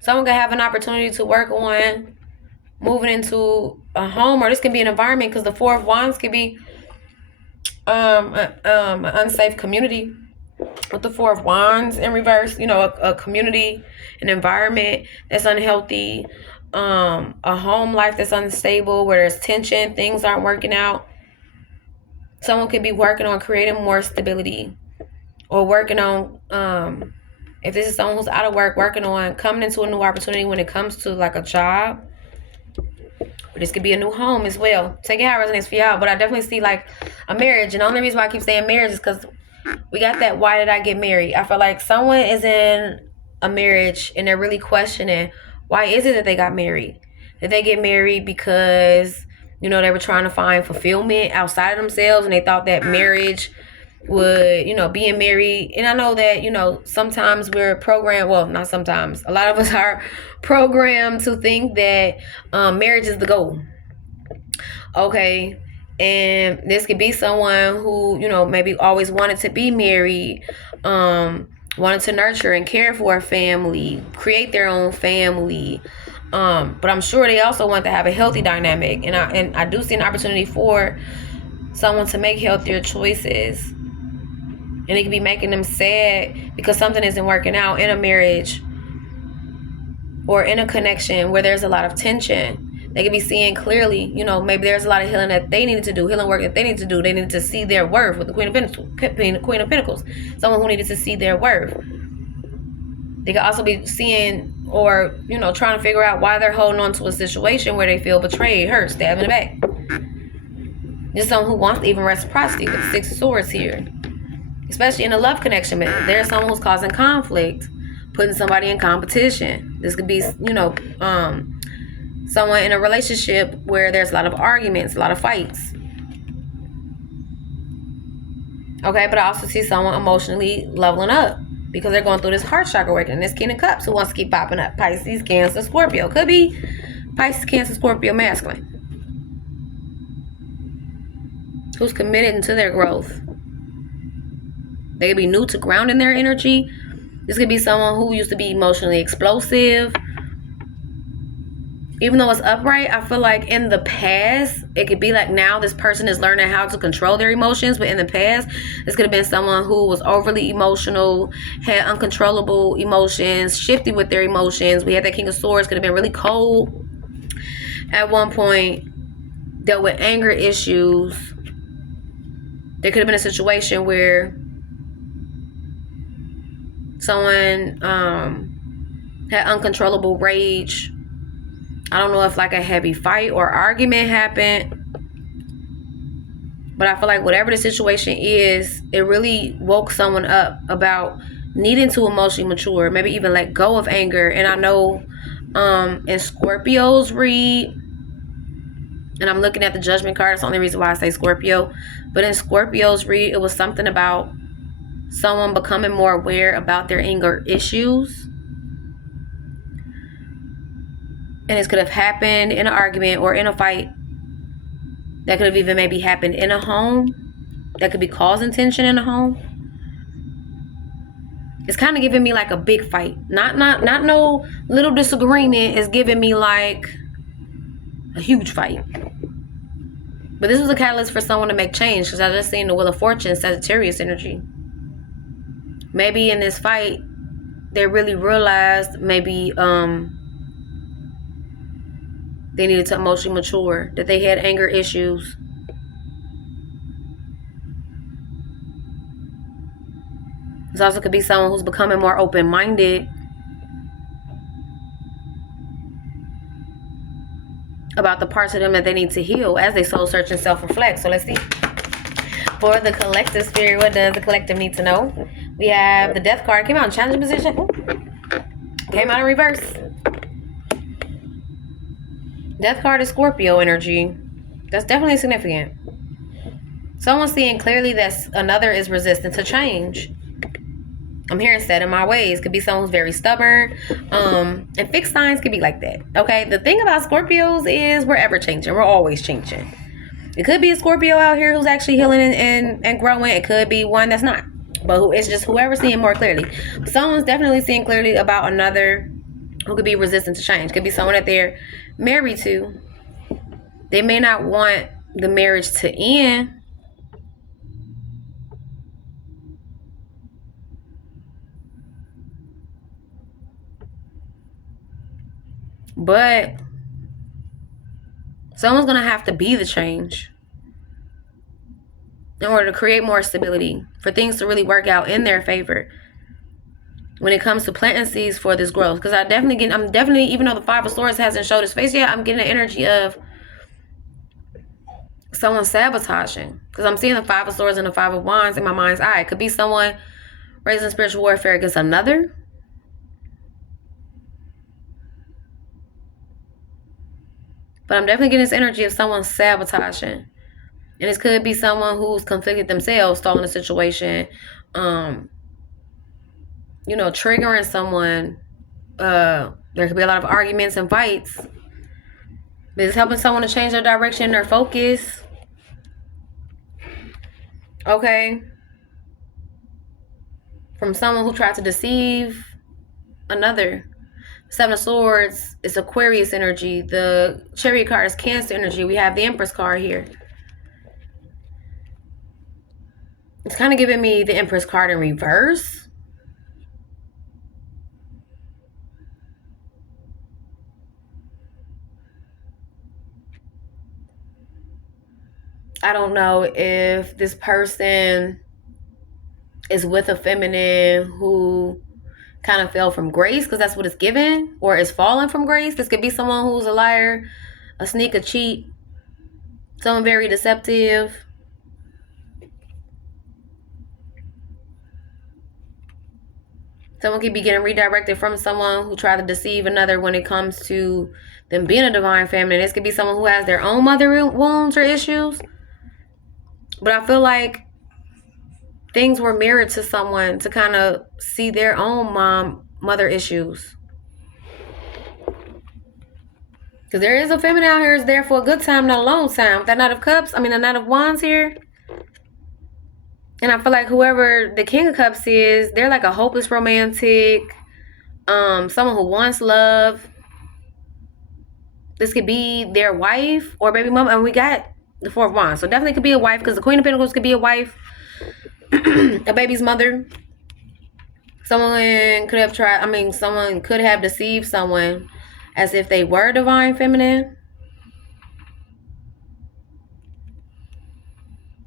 Someone could have an opportunity to work on moving into a home, or this can be an environment, because the Four of Wands could be an unsafe community. With the Four of Wands in reverse, you know, a community, an environment that's unhealthy, a home life that's unstable, where there's tension, things aren't working out. Someone could be working on creating more stability, or working on, if this is someone who's out of work, working on coming into a new opportunity when it comes to like a job. Or this could be a new home as well. Take it how it resonates for y'all. But I definitely see like a marriage. And the only reason why I keep saying marriage is because we got that why did I get married? I feel like someone is in a marriage and they're really questioning, why is it that they got married? Did they get married because, you know, they were trying to find fulfillment outside of themselves, and they thought that marriage would, you know, being married. And I know that, you know, sometimes we're programmed, well, not sometimes, a lot of us are programmed to think that marriage is the goal. Okay. And this could be someone who, you know, maybe always wanted to be married, wanted to nurture and care for a family, create their own family. But I'm sure they also want to have a healthy dynamic. And I do see an opportunity for someone to make healthier choices. And it could be making them sad because something isn't working out in a marriage or in a connection where there's a lot of tension. They could be seeing clearly, you know, maybe there's a lot of healing that they needed to do, healing work that they need to do. They needed to see their worth with the Queen of Pentacles. Someone who needed to see their worth. They could also be seeing, or, you know, trying to figure out why they're holding on to a situation where they feel betrayed, hurt, stabbed in the back. There's someone who wants even reciprocity with the Six of Swords here. Especially in a love connection. There's someone who's causing conflict, putting somebody in competition. This could be, you know, someone in a relationship where there's a lot of arguments, a lot of fights. Okay, but I also see someone emotionally leveling up. because they're going through this heart chakra awakening. This King of Cups who wants to keep popping up. Pisces, Cancer, Scorpio. Could be Pisces, Cancer, Scorpio masculine. Who's committed to their growth. They could be new to grounding their energy. This could be someone who used to be emotionally explosive. Even though it's upright, I feel like in the past, it could be like now this person is learning how to control their emotions. But in the past, this could have been someone who was overly emotional, had uncontrollable emotions, shifty with their emotions. We had that King of Swords, could have been really cold at one point, dealt with anger issues. There could have been a situation where someone had uncontrollable rage. I don't know if like a heavy fight or argument happened. But I feel like whatever the situation is, it really woke someone up about needing to emotionally mature. Maybe even let go of anger. And I know in Scorpio's read, and I'm looking at the Judgment card. That's the only reason why I say Scorpio. But in Scorpio's read, it was something about someone becoming more aware about their anger issues. And this could have happened in an argument or in a fight. That could have even maybe happened in a home. That could be causing tension in a home. It's kind of giving me like a big fight. Not no little disagreement. It's giving me like a huge fight. But this was a catalyst for someone to make change, because I just seen the Wheel of Fortune, Sagittarius energy. Maybe in this fight, they really realized maybe they needed to emotionally mature, that they had anger issues. This also could be someone who's becoming more open-minded about the parts of them that they need to heal as they soul search and self-reflect. So let's see. For the collective spirit, what does the collective need to know? We have the Death card. Came out in challenging position. Came out in reverse. Death card is Scorpio energy. That's definitely significant. Someone's seeing clearly that another is resistant to change. I'm hearing set in my ways. Could be someone who's very stubborn. And fixed signs could be like that. Okay, the thing about Scorpios is we're ever changing. We're always changing. It could be a Scorpio out here who's actually healing and growing. It could be one that's not. But it's just whoever's seeing more clearly. Someone's definitely seeing clearly about another who could be resistant to change. Could be someone that they're married to. They may not want the marriage to end. But someone's going to have to be the change in order to create more stability, for things to really work out in their favor when it comes to planting seeds for this growth. Because I'm definitely, even though the Five of Swords hasn't showed its face yet, I'm getting the energy of someone sabotaging. Because I'm seeing the Five of Swords and the Five of Wands in my mind's eye. It could be someone raising spiritual warfare against another. But I'm definitely getting this energy of someone sabotaging. And this could be someone who's conflicted themselves, stalling a situation, triggering someone. There could be a lot of arguments and fights. But it's helping someone to change their direction, their focus. Okay. From someone who tried to deceive another. Seven of Swords is Aquarius energy. The Chariot card is Cancer energy. We have the Empress card here. It's kind of giving me the Empress card in reverse. I don't know if this person is with a feminine who kind of fell from grace, because that's what it's given, or is falling from grace. This could be someone who's a liar, a sneak, a cheat, someone very deceptive. Someone could be getting redirected from someone who tried to deceive another when it comes to them being a divine feminine. This could be someone who has their own mother wounds or issues. But I feel like things were mirrored to someone to kind of see their own mother issues. Because there is a feminine out here is there for a good time, not a long time. That Knight of Cups, the Knight of Wands here. And I feel like whoever the King of Cups is, they're like a hopeless romantic, someone who wants love. This could be their wife or baby mama. And we got the Four of Wands. So definitely could be a wife, because the Queen of Pentacles could be a wife, a baby's mother. Someone could have someone could have deceived someone as if they were divine feminine,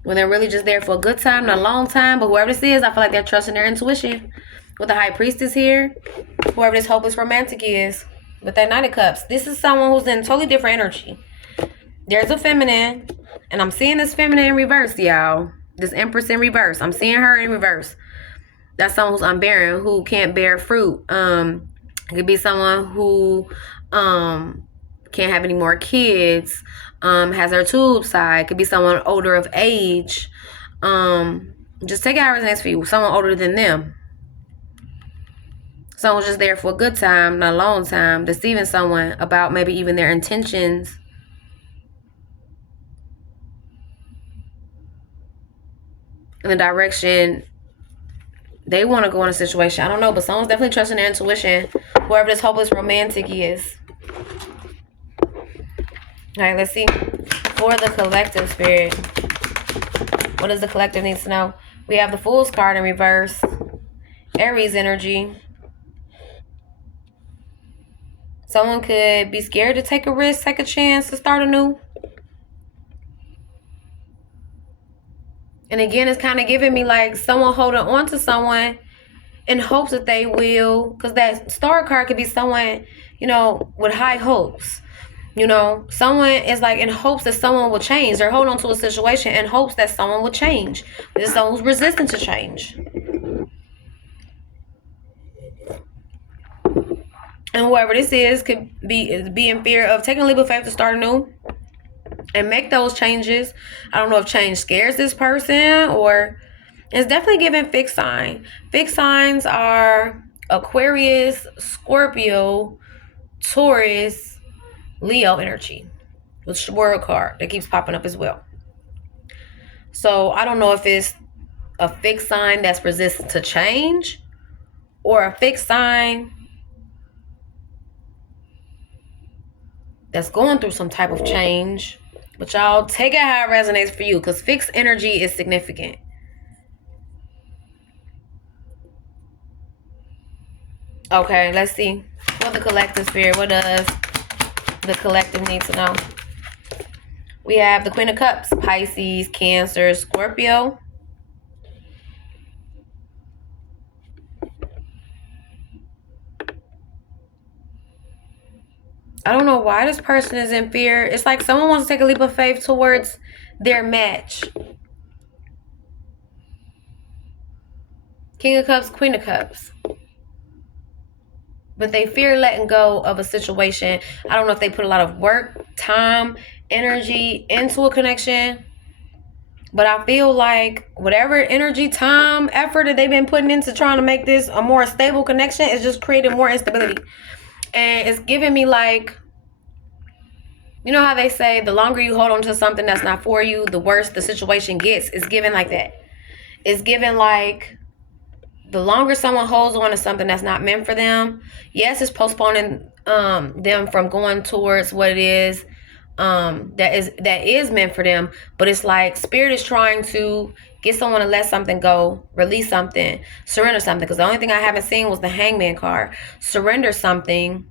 when they're really just there for a good time, not a long time. But whoever this is, I feel like they're trusting their intuition. With the High Priestess here, whoever this hopeless romantic is, with that Knight of Cups, this is someone who's in totally different energy. There's a feminine, and I'm seeing this feminine in reverse, y'all. This Empress in reverse. I'm seeing her in reverse. That's someone who's unbearing, who can't bear fruit. It could be someone who can't have any more kids, has her tube side. It could be someone older of age. Just take it how it resonates for you. Someone older than them. Someone's just there for a good time, not a long time, deceiving someone about maybe even their intentions. In the direction they want to go in a situation. I don't know, but someone's definitely trusting their intuition, whoever this hopeless romantic is. All right, let's see. For the collective, spirit, what does the collective need to know? We have the Fool's card in reverse. Aries energy. Someone could be scared to take a risk, take a chance to start anew. And again, it's kind of giving me like someone holding on to someone in hopes that they will, because that Star card could be someone, with high hopes. Someone is like in hopes that someone will change. They're holding on to a situation in hopes that someone will change. There's someone who's resistant to change. And whoever this is could be in fear of taking a leap of faith to start anew and make those changes. I don't know if change scares this person, or it's definitely giving fixed sign. Fixed signs are Aquarius, Scorpio, Taurus, Leo energy, which World card that keeps popping up as well. So I don't know if it's a fixed sign that's resistant to change, or a fixed sign that's going through some type of change. But y'all, take it how it resonates for you, because fixed energy is significant. Okay, let's see. For the collective, spirit, what does the collective need to know? We have the Queen of Cups, Pisces, Cancer, Scorpio. I don't know why this person is in fear. It's like someone wants to take a leap of faith towards their match. King of Cups, Queen of Cups. But they fear letting go of a situation. I don't know if they put a lot of work, time, energy into a connection. But I feel like whatever energy, time, effort that they've been putting into trying to make this a more stable connection is just creating more instability. And it's giving me like, you know how they say the longer you hold on to something that's not for you, the worse the situation gets. It's given like that. It's given like the longer someone holds on to something that's not meant for them, yes, it's postponing them from going towards what it is that is meant for them. But it's like spirit is trying to get someone to let something go, release something, surrender something. Because the only thing I haven't seen was the Hangman card. Surrender something,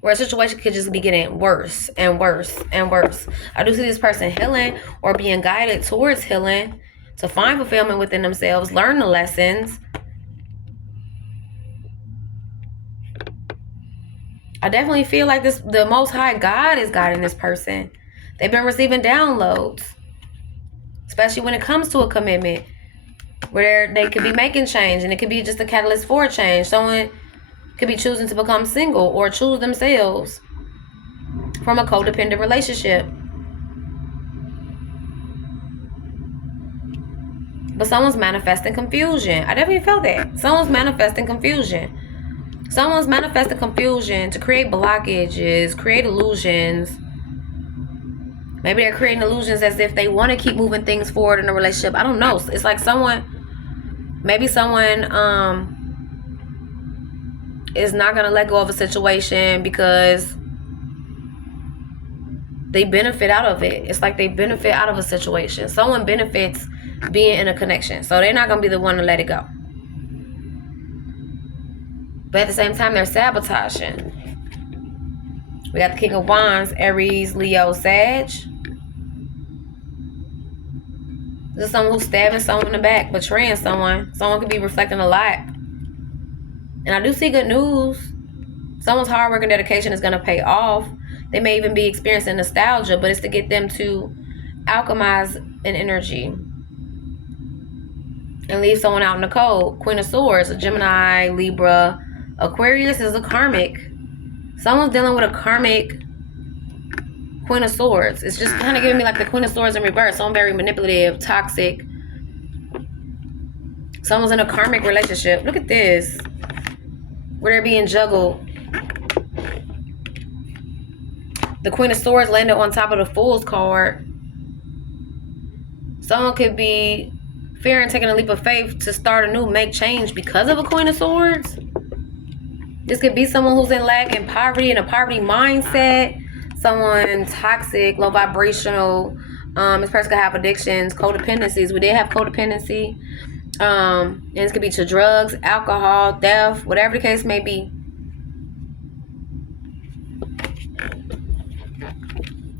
where a situation could just be getting worse and worse and worse. I do see this person healing or being guided towards healing to find fulfillment within themselves, learn the lessons. I definitely feel like the Most High God is guiding this person. They've been receiving downloads, especially when it comes to a commitment, where they could be making change, and it could be just a catalyst for a change. Someone could be choosing to become single or choose themselves from a codependent relationship. But someone's manifesting confusion. I definitely felt that. Someone's manifesting confusion. Someone's manifesting confusion to create blockages, create illusions. Maybe they're creating illusions as if they want to keep moving things forward in a relationship. I don't know. It's like maybe someone is not going to let go of a situation because they benefit out of it. It's like they benefit out of a situation. Someone benefits being in a connection. So they're not going to be the one to let it go. But at the same time, they're sabotaging. We got the King of Wands, Aries, Leo, Sag. This is someone who's stabbing someone in the back, betraying someone. Someone could be reflecting a lot. And I do see good news. Someone's hard work and dedication is going to pay off. They may even be experiencing nostalgia, but it's to get them to alchemize an energy and leave someone out in the cold. Queen of Swords, a Gemini, Libra, Aquarius is a karmic. Someone's dealing with a karmic Queen of Swords. It's just kind of giving me like the Queen of Swords in reverse. Someone very manipulative, toxic. Someone's in a karmic relationship. Look at this. Where they're being juggled. The Queen of Swords landed on top of the Fool's card. Someone could be fearing taking a leap of faith to start anew, make change because of a Queen of Swords. This could be someone who's in lack and poverty, in a poverty mindset. Someone toxic, low vibrational. This person could have addictions, codependencies. We did have codependency. And this could be to drugs, alcohol, theft, whatever the case may be.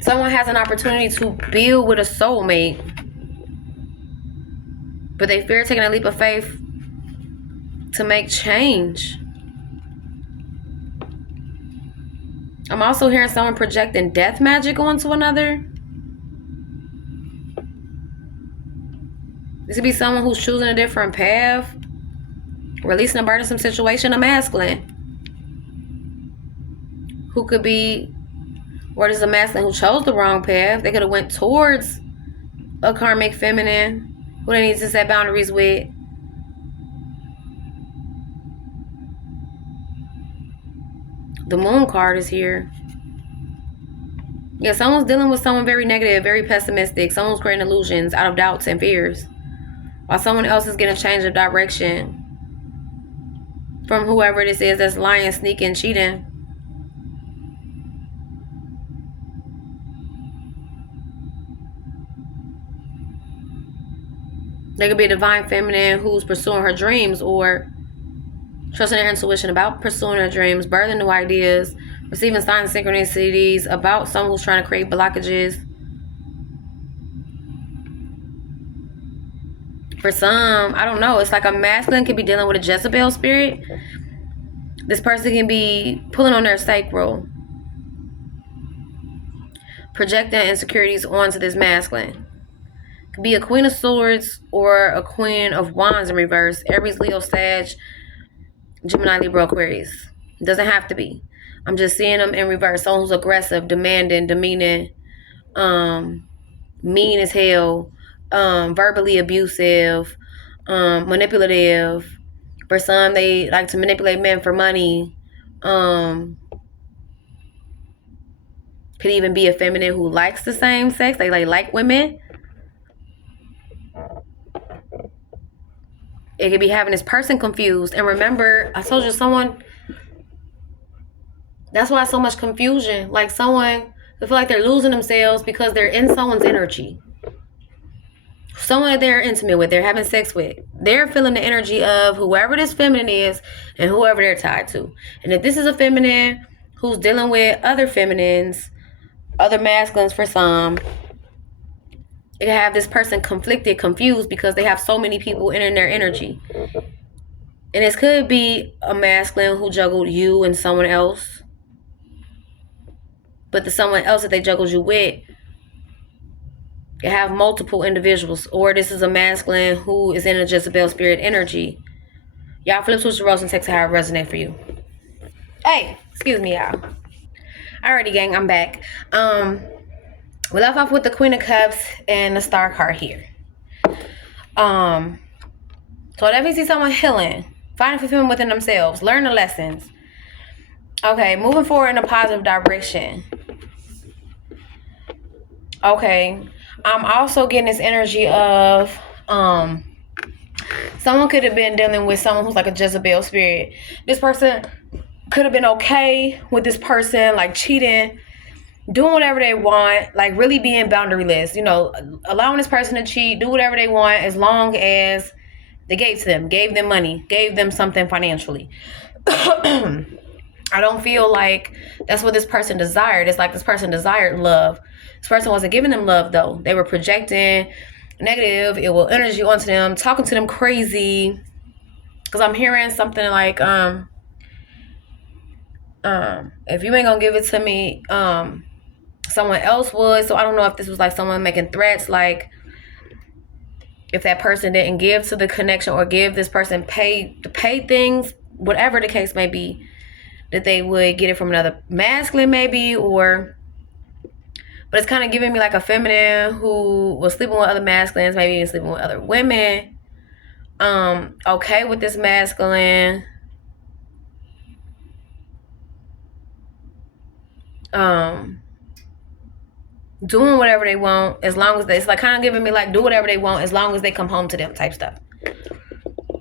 Someone has an opportunity to build with a soulmate, but they fear taking a leap of faith to make change. I'm also hearing someone projecting death magic onto another. This could be someone who's choosing a different path, releasing a burdensome situation, a masculine. Who could be, or this is a masculine who chose the wrong path. They could have went towards a karmic feminine who they need to set boundaries with. The Moon card is here. Yeah, someone's dealing with someone very negative, very pessimistic. Someone's creating illusions out of doubts and fears. While someone else is getting a change of direction from whoever this is that's lying, sneaking, cheating. There could be a divine feminine who's pursuing her dreams or trusting their intuition about pursuing her dreams, birthing new ideas, receiving signs and synchronicities about someone who's trying to create blockages. For some, I don't know, it's like a masculine could be dealing with a Jezebel spirit. This person can be pulling on their sacral, projecting insecurities onto this masculine. Could be a Queen of Swords or a Queen of Wands in reverse. Aries, Leo, Sag, Gemini, Libra, Aquarius. It doesn't have to be. I'm just seeing them in reverse. Someone who's aggressive, demanding, demeaning, mean as hell, verbally abusive, manipulative. For some, they like to manipulate men for money. Could even be a feminine who likes the same sex. They like women. It could be having this person confused. And remember, I told you someone, that's why so much confusion. Like someone, they feel like they're losing themselves because they're in someone's energy. Someone that they're intimate with, they're having sex with. They're feeling the energy of whoever this feminine is and whoever they're tied to. And if this is a feminine who's dealing with other feminines, other masculines for some, it can have this person conflicted, confused because they have so many people in their energy. And this could be a masculine who juggled you and someone else. But the someone else that they juggled you with can have multiple individuals. Or this is a masculine who is in a Jezebel spirit energy. Y'all flip switch the roles and text how it resonate for you. Hey, excuse me, y'all. Alrighty, gang, I'm back. We left off with the Queen of Cups and the Star card here. So that means see someone healing, finding fulfillment within themselves, learn the lessons. Okay, moving forward in a positive direction. Okay, I'm also getting this energy of someone could have been dealing with someone who's like a Jezebel spirit. This person could have been okay with this person like cheating, doing whatever they want, like really being boundaryless, allowing this person to cheat, do whatever they want as long as they gave them money, gave them something financially. I don't feel like that's what this person desired. It's like this person desired love. This person wasn't giving them love though. They were projecting negative, it will energy onto them, talking to them crazy. Because I'm hearing something like, if you ain't gonna give it to me, someone else would. So I don't know if this was like someone making threats, like if that person didn't give to the connection or give this person pay things, whatever the case may be, that they would get it from another masculine maybe, or but it's kind of giving me like a feminine who was sleeping with other masculines, maybe even sleeping with other women. Okay with this masculine. Doing whatever they want as long as it's like kind of giving me like do whatever they want as long as they come home to them type stuff.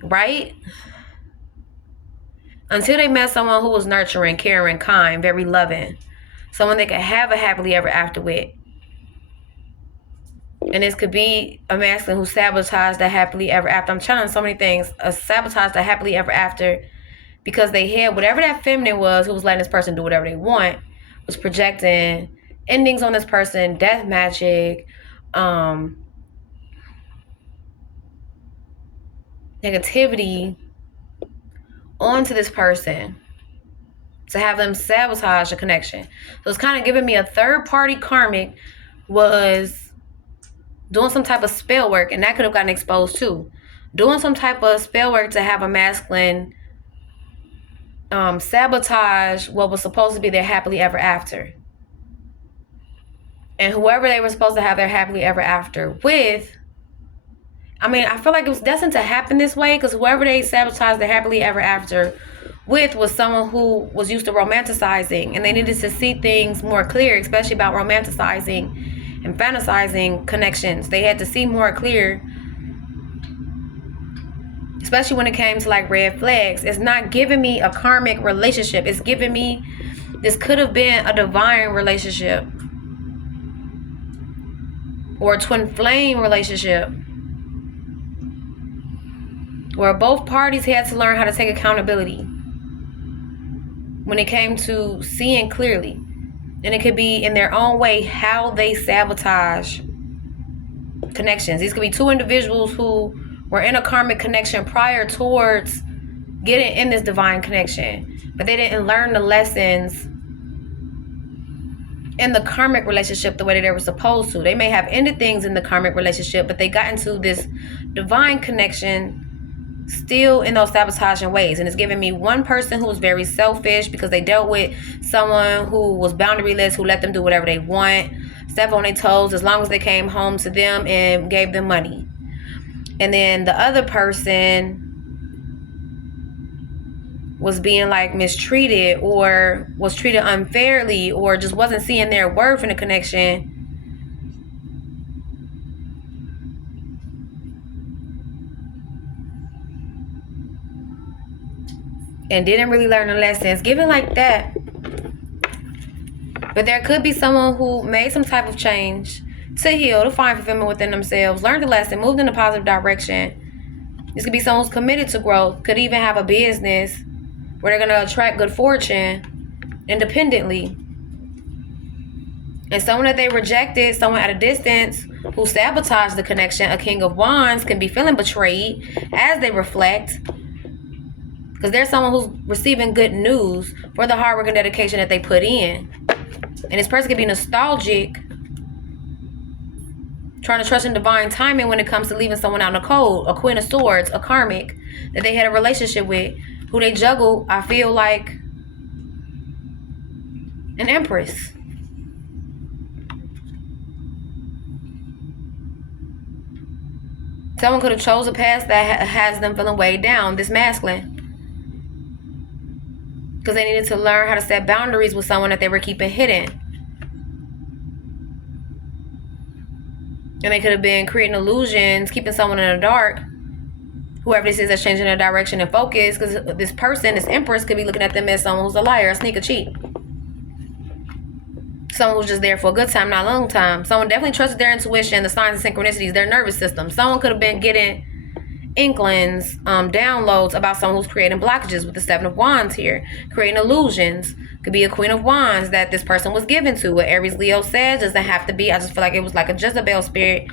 Right? Until they met someone who was nurturing, caring, kind, very loving. Someone they could have a happily ever after with. And this could be a masculine who sabotaged that happily ever after. I'm trying so many things. Sabotage that happily ever after because they had whatever that feminine was who was letting this person do whatever they want, was projecting endings on this person, death magic, negativity onto this person to have them sabotage a connection. So it's kind of giving me a third party karmic was doing some type of spell work, and that could have gotten exposed too. Doing some type of spell work to have a masculine sabotage what was supposed to be their happily ever after. And whoever they were supposed to have their happily ever after with, I feel like it was destined to happen this way because whoever they sabotaged their happily ever after with was someone who was used to romanticizing, and they needed to see things more clear, especially about romanticizing and fantasizing connections. They had to see more clear, especially when it came to like red flags. It's not giving me a karmic relationship. It's giving me, this could have been a divine relationship or a twin flame relationship where both parties had to learn how to take accountability when it came to seeing clearly. And it could be in their own way how they sabotage connections. These could be two individuals who were in a karmic connection prior towards getting in this divine connection, but they didn't learn the lessons in the karmic relationship the way that they were supposed to. They may have ended things in the karmic relationship, but they got into this divine connection still in those sabotaging ways. And it's giving me one person who was very selfish because they dealt with someone who was boundaryless, who let them do whatever they want, step on their toes as long as they came home to them and gave them money. And then the other person was being like mistreated or was treated unfairly or just wasn't seeing their worth in a connection. And didn't really learn the lessons. Given like that. But there could be someone who made some type of change to heal, to find fulfillment within themselves, learned the lesson, moved in a positive direction. This could be someone who's committed to growth, could even have a business where they're going to attract good fortune independently. And someone that they rejected, someone at a distance who sabotaged the connection, a King of Wands, can be feeling betrayed as they reflect. Because there's someone who's receiving good news for the hard work and dedication that they put in. And this person could be nostalgic, trying to trust in divine timing when it comes to leaving someone out in the cold. A Queen of Swords, a karmic that they had a relationship with, who they juggle, I feel like, an Empress. Someone could have chose a past that has them feeling weighed down, this masculine. Because they needed to learn how to set boundaries with someone that they were keeping hidden. And they could have been creating illusions, keeping someone in the dark. Whoever this is that's changing their direction and focus. Because this person, this empress, could be looking at them as someone who's a liar, a sneak, a cheat. Someone who's just there for a good time, not a long time. Someone definitely trusted their intuition, the signs and synchronicities, their nervous system. Someone could have been getting inklings, downloads about someone who's creating blockages with the Seven of Wands here. Creating illusions. Could be a Queen of Wands that this person was given to. What Aries, Leo, Sag doesn't have to be. I just feel like it was like a Jezebel spirit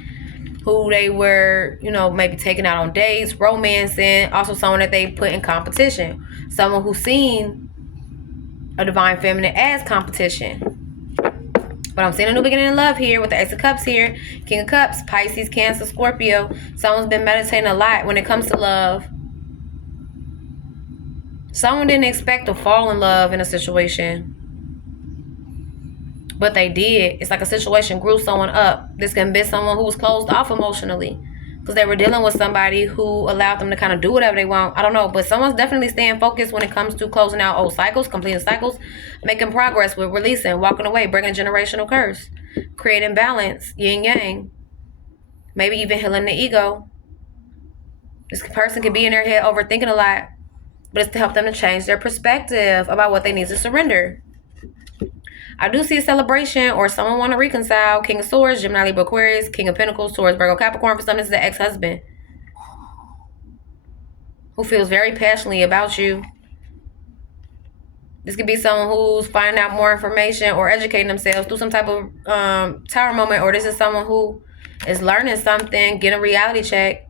who they were, maybe taking out on dates, romancing. Also someone that they put in competition. Someone who's seen a divine feminine as competition. But I'm seeing a new beginning in love here with the Ace of Cups here. King of Cups, Pisces, Cancer, Scorpio. Someone's been meditating a lot when it comes to love. Someone didn't expect to fall in love in a situation. But they did. It's like a situation grew someone up. This can be someone who was closed off emotionally. Because they were dealing with somebody who allowed them to kind of do whatever they want. I don't know. But someone's definitely staying focused when it comes to closing out old cycles, completing cycles, making progress with releasing, walking away, breaking a generational curse, creating balance, yin yang, maybe even healing the ego. This person could be in their head overthinking a lot, but it's to help them to change their perspective about what they need to surrender. I do see a celebration or someone want to reconcile. King of Swords, Gemini, Libra, Aquarius, King of Pentacles, Taurus, Virgo, Capricorn. For some, this is the ex-husband who feels very passionately about you. This could be someone who's finding out more information or educating themselves through some type of tower moment. Or this is someone who is learning something, getting a reality check.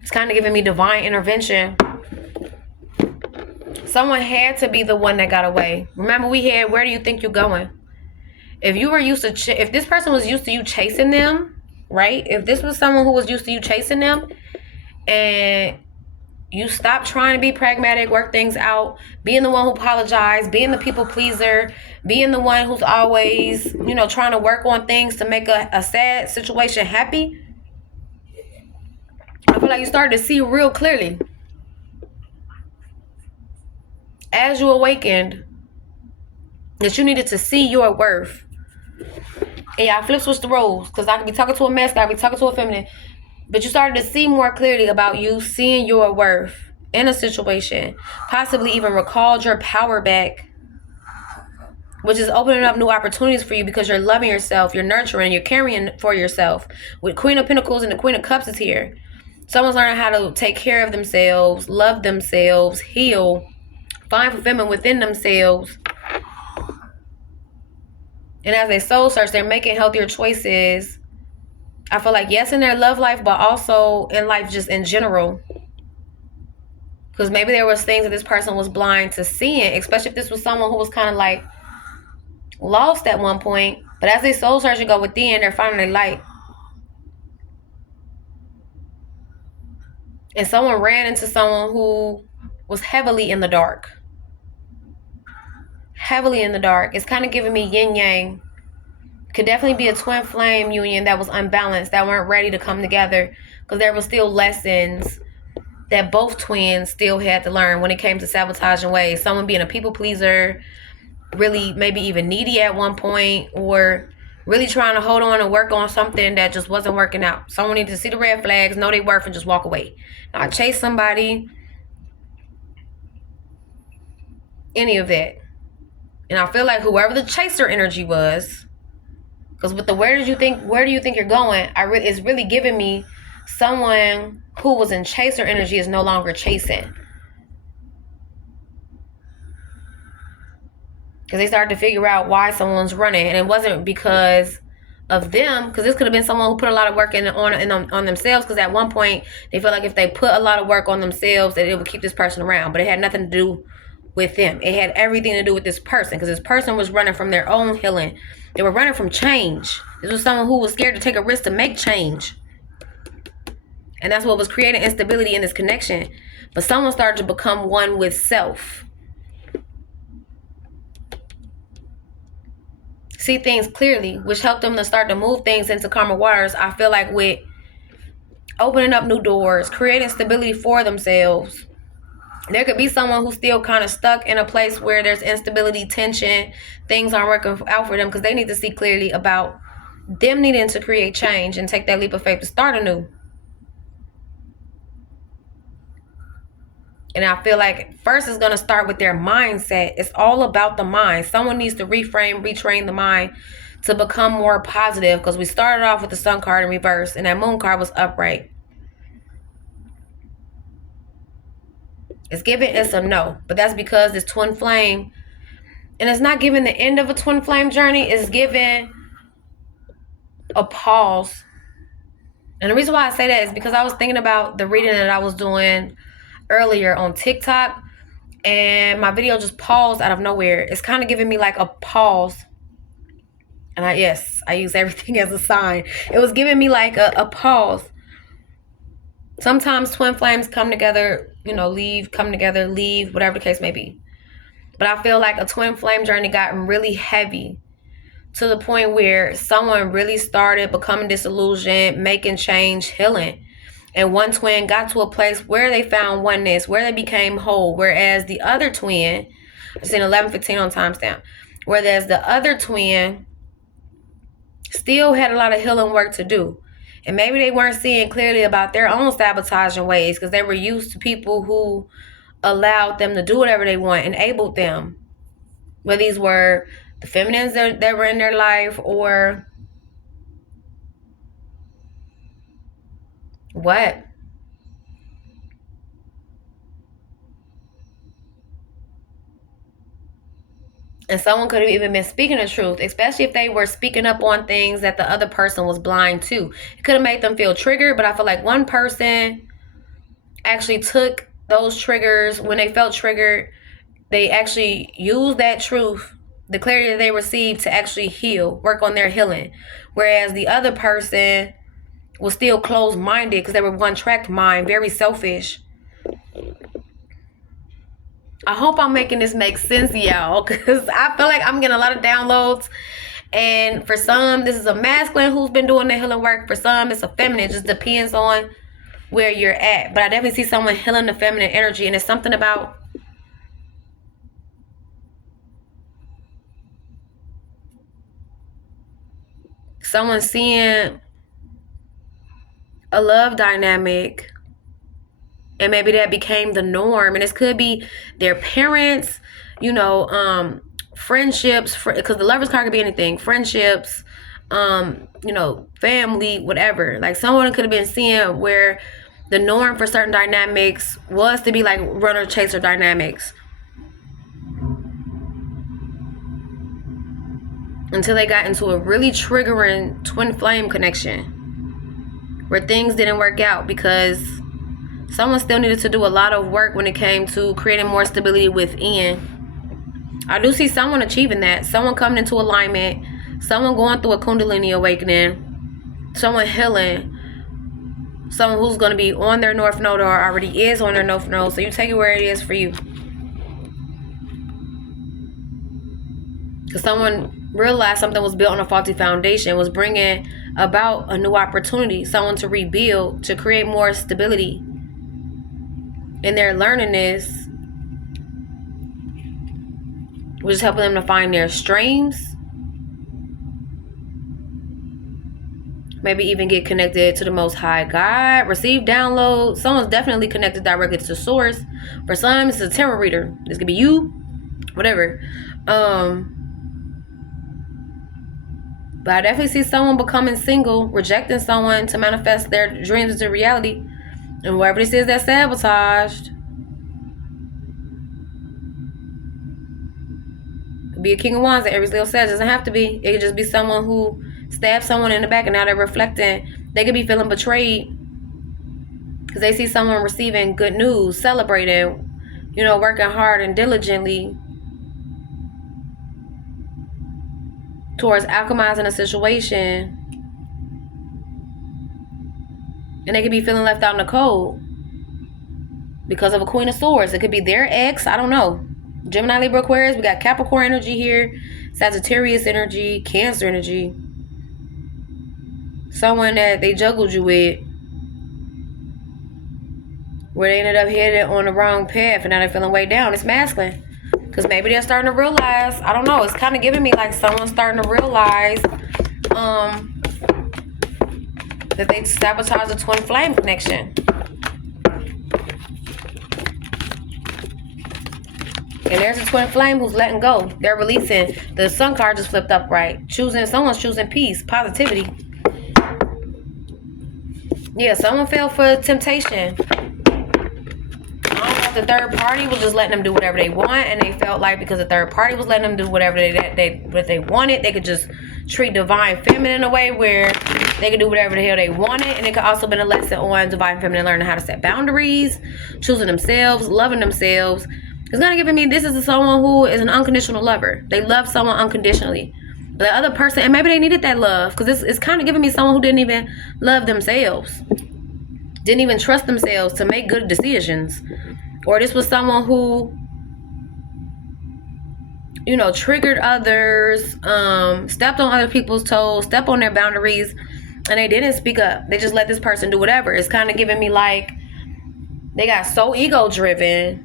It's kind of giving me divine intervention. Someone had to be the one that got away. Remember we had, where do you think you're going? If you were used to, if this person was used to you chasing them, right? If this was someone who was used to you chasing them and you stopped trying to be pragmatic, work things out, being the one who apologized, being the people pleaser, being the one who's always, trying to work on things to make a sad situation happy, I feel like you started to see real clearly. As you awakened, that you needed to see your worth. And y'all flip switch the roles. Because I could be talking to a masculine, I could be talking to a feminine. But you started to see more clearly about you seeing your worth in a situation. Possibly even recalled your power back. Which is opening up new opportunities for you because you're loving yourself. You're nurturing. You're caring for yourself. With Queen of Pentacles and the Queen of Cups is here. Someone's learning how to take care of themselves. Love themselves. Heal. Find fulfillment within themselves. And as they soul search, they're making healthier choices. I feel like, yes, in their love life, but also in life just in general. Because maybe there was things that this person was blind to seeing, especially if this was someone who was kind of like lost at one point. But as they soul search and go within, they're finding their light. And someone ran into someone who was heavily in the dark. Heavily in the dark. It's kind of giving me yin yang. Could definitely be a twin flame union that was unbalanced, that weren't ready to come together, because there were still lessons that both twins still had to learn when it came to sabotaging ways. Someone being a people pleaser, really maybe even needy at one point, or really trying to hold on and work on something that just wasn't working out. Someone needed to see the red flags, know their worth, and just walk away. Not chase somebody. Any of that. And I feel like whoever the chaser energy was, because with the where do you think you're going, it's really giving me someone who was in chaser energy is no longer chasing. Because they started to figure out why someone's running. And it wasn't because of them, because this could have been someone who put a lot of work on themselves, because at one point they felt like if they put a lot of work on themselves that it would keep this person around. But it had nothing to do with them. It had everything to do with this person, because this person was running from their own healing. They were running from change. This was someone who was scared to take a risk to make change. And that's what was creating instability in this connection. But someone started to become one with self. see things clearly, which helped them to start to move things into calmer waters. I feel like with opening up new doors, creating stability for themselves, there could be someone who's still kind of stuck in a place where there's instability, tension, things aren't working out for them because they need to see clearly about them needing to create change and take that leap of faith to start anew. And I feel like first it's going to start with their mindset. It's all about the mind. Someone needs to reframe, retrain the mind to become more positive, because we started off with the sun card in reverse and that moon card was upright. It's giving it's a no, but that's because it's twin flame. And it's not giving the end of a twin flame journey. It's giving a pause. And the reason why I say that is because I was thinking about the reading that I was doing earlier on TikTok, and my video just paused out of nowhere. It's kind of giving me like a pause. And I use everything as a sign. It was giving me like a pause. Sometimes twin flames come together, leave, come together, leave, whatever the case may be. But I feel like a twin flame journey got really heavy to the point where someone really started becoming disillusioned, making change, healing. And one twin got to a place where they found oneness, where they became whole. Whereas the other twin, it's in 11:15 on timestamp, whereas the other twin still had a lot of healing work to do. And maybe they weren't seeing clearly about their own sabotaging ways because they were used to people who allowed them to do whatever they want, enabled them. Whether these were the feminines that were in their life or what. And someone could have even been speaking the truth, especially if they were speaking up on things that the other person was blind to. It could have made them feel triggered, but I feel like one person actually took those triggers. When they felt triggered, they actually used that truth, the clarity that they received, to actually heal, work on their healing. Whereas the other person was still closed-minded because they were one-tracked mind, very selfish. I hope I'm making this make sense, y'all, because I feel like I'm getting a lot of downloads. And for some, this is a masculine who's been doing the healing work. For some, it's a feminine. It just depends on where you're at. But I definitely see someone healing the feminine energy. And it's something about someone seeing a love dynamic, and maybe that became the norm. And this could be their parents, friendships, because the Lovers card could be anything. Friendships, family, whatever. Like someone could have been seeing where the norm for certain dynamics was to be like runner-chaser dynamics. Until they got into a really triggering twin flame connection where things didn't work out because someone still needed to do a lot of work when it came to creating more stability within. I do see someone achieving that. Someone coming into alignment. Someone going through a Kundalini awakening. Someone healing. Someone who's going to be on their North Node or already is on their North Node. So you take it where it is for you. Because someone realized something was built on a faulty foundation, was bringing about a new opportunity. Someone to rebuild, to create more stability. And they're learning this, which is helping them to find their streams. Maybe even get connected to the Most High God. Receive downloads. Someone's definitely connected directly to source. For some, it's a tarot reader. This could be you. Whatever. But I definitely see someone becoming single, rejecting someone to manifest their dreams into reality. And wherever this is that's sabotaged, could be a King of Wands that Aries Leo says. It doesn't have to be. It could just be someone who stabbed someone in the back and now they're reflecting. They could be feeling betrayed because they see someone receiving good news, celebrating, working hard and diligently towards alchemizing a situation. And they could be feeling left out in the cold because of a Queen of Swords. It could be their ex. I don't know. Gemini, Libra, Aquarius. We got Capricorn energy here. Sagittarius energy, Cancer energy. Someone that they juggled you with, where they ended up headed on the wrong path and now they're feeling way down. It's masculine. Because maybe they're starting to realize, I don't know, it's kind of giving me like someone's starting to realize that they sabotaged the twin flame connection. And there's a twin flame who's letting go. They're releasing. The sun card just flipped upright. Someone's choosing peace, positivity. Yeah, someone fell for temptation. I don't know if the third party was just letting them do whatever they want, and they felt like because the third party was letting them do whatever they wanted, they could just treat divine feminine in a way where they could do whatever the hell they wanted. And it could also been a lesson on divine feminine learning how to set boundaries, choosing themselves, loving themselves. It's gonna give me, this is someone who is an unconditional lover. They love someone unconditionally. The other person, and maybe they needed that love, because it's kind of giving me someone who didn't even love themselves, didn't even trust themselves to make good decisions. Or this was someone who, you know, triggered others, stepped on other people's toes, stepped on their boundaries, and they didn't speak up. They just let this person do whatever. It's kind of giving me like they got so ego driven.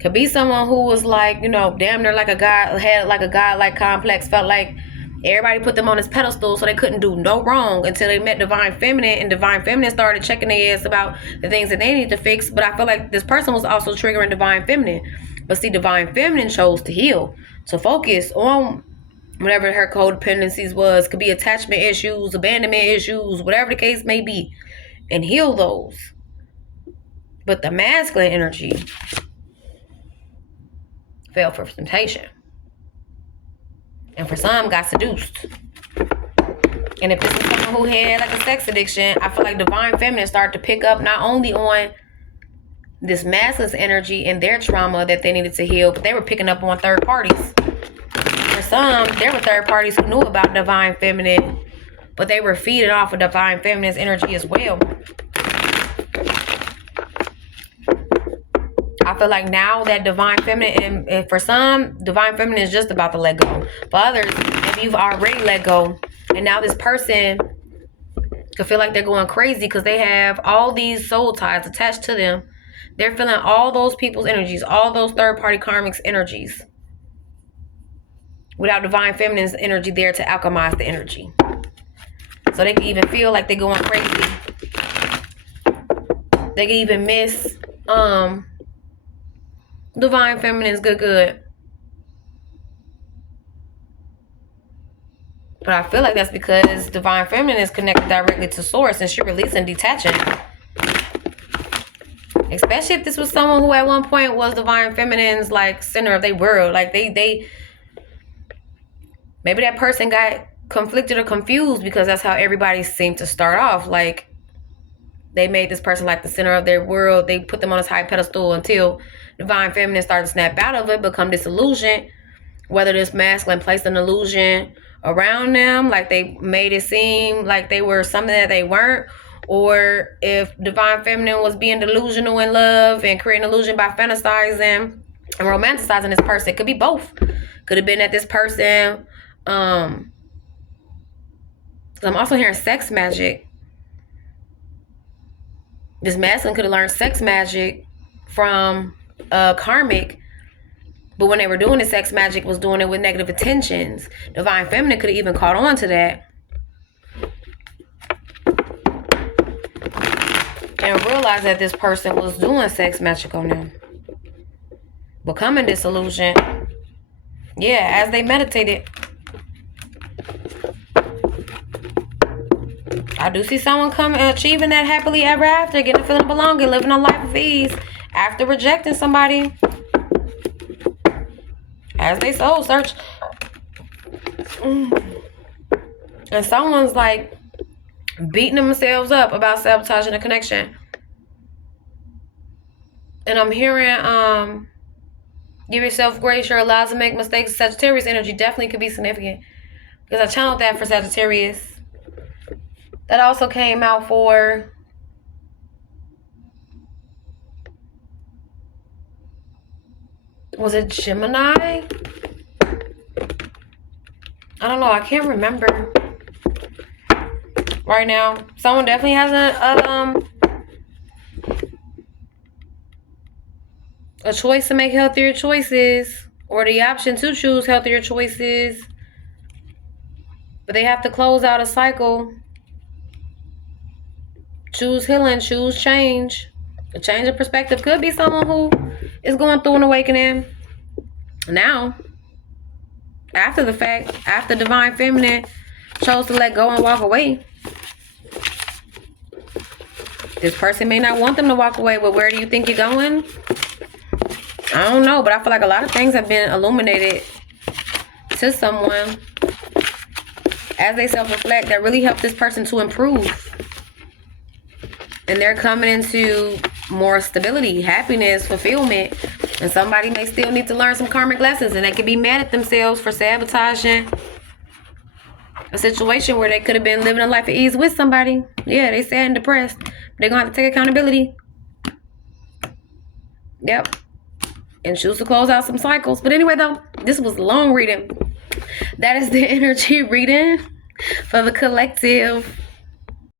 Could be someone who was like, you know, damn near like a god, had like a godlike complex, felt like everybody put them on this pedestal so they couldn't do no wrong until they met divine feminine, and divine feminine started checking their ass about the things that they need to fix. But I feel like this person was also triggering divine feminine. But see, divine feminine chose to heal, to focus on whatever her codependencies was. Could be attachment issues, abandonment issues, whatever the case may be, and heal those. But the masculine energy fell for temptation, and for some got seduced. And if this is someone who had like a sex addiction, I feel like divine feminine started to pick up not only on this masculine energy and their trauma that they needed to heal, but they were picking up on third parties. For some, there were third parties who knew about divine feminine, but they were feeding off of divine feminine's energy as well. I feel like now that divine feminine, and for some, divine feminine is just about to let go. For others, maybe you've already let go, and now this person could feel like they're going crazy because they have all these soul ties attached to them. They're feeling all those people's energies, all those third-party karmics energies, without divine feminine's energy there to alchemize the energy. So they can even feel like they're going crazy. They can even miss divine feminine's good. But I feel like that's because divine feminine is connected directly to source, and she's releasing, detaching. Especially if this was someone who at one point was divine feminine's like center of their world. Like they maybe that person got conflicted or confused because that's how everybody seemed to start off. Like they made this person like the center of their world. They put them on this high pedestal until divine feminine started to snap out of it, become disillusioned. Whether this masculine placed an illusion around them, like they made it seem like they were something that they weren't, or if divine feminine was being delusional in love and creating illusion by fantasizing and romanticizing this person. It could be both. Could have been that this person, I'm also hearing sex magic. This masculine could have learned sex magic from karmic, but when they were doing the sex magic, was doing it with negative intentions. Divine feminine could have even caught on to that and realized that this person was doing sex magic on them, becoming disillusioned. Yeah, as they meditated. I do see someone achieving that happily ever after, getting a feeling of belonging, living a life of ease after rejecting somebody. As they soul search. And someone's like beating themselves up about sabotaging a connection. And I'm hearing give yourself grace, you're allowed to make mistakes. Sagittarius energy definitely could be significant, because I channeled that for Sagittarius. That also came out for . Was it Gemini? I don't know. I can't remember right now. Someone definitely has a choice to make healthier choices, or the option to choose healthier choices, but they have to close out a cycle. Choose healing, choose change. A change of perspective could be someone who is going through an awakening now, after the fact, after Divine Feminine chose to let go and walk away. This person may not want them to walk away, but where do you think you're going? I don't know, but I feel like a lot of things have been illuminated to someone as they self-reflect that really help this person to improve. And they're coming into more stability, happiness, fulfillment. And somebody may still need to learn some karmic lessons, and they could be mad at themselves for sabotaging a situation where they could have been living a life of ease with somebody. Yeah, they sad and depressed. They're going to have to take accountability. Yep. And choose to close out some cycles. But anyway, though, this was a long reading. That is the energy reading for the collective.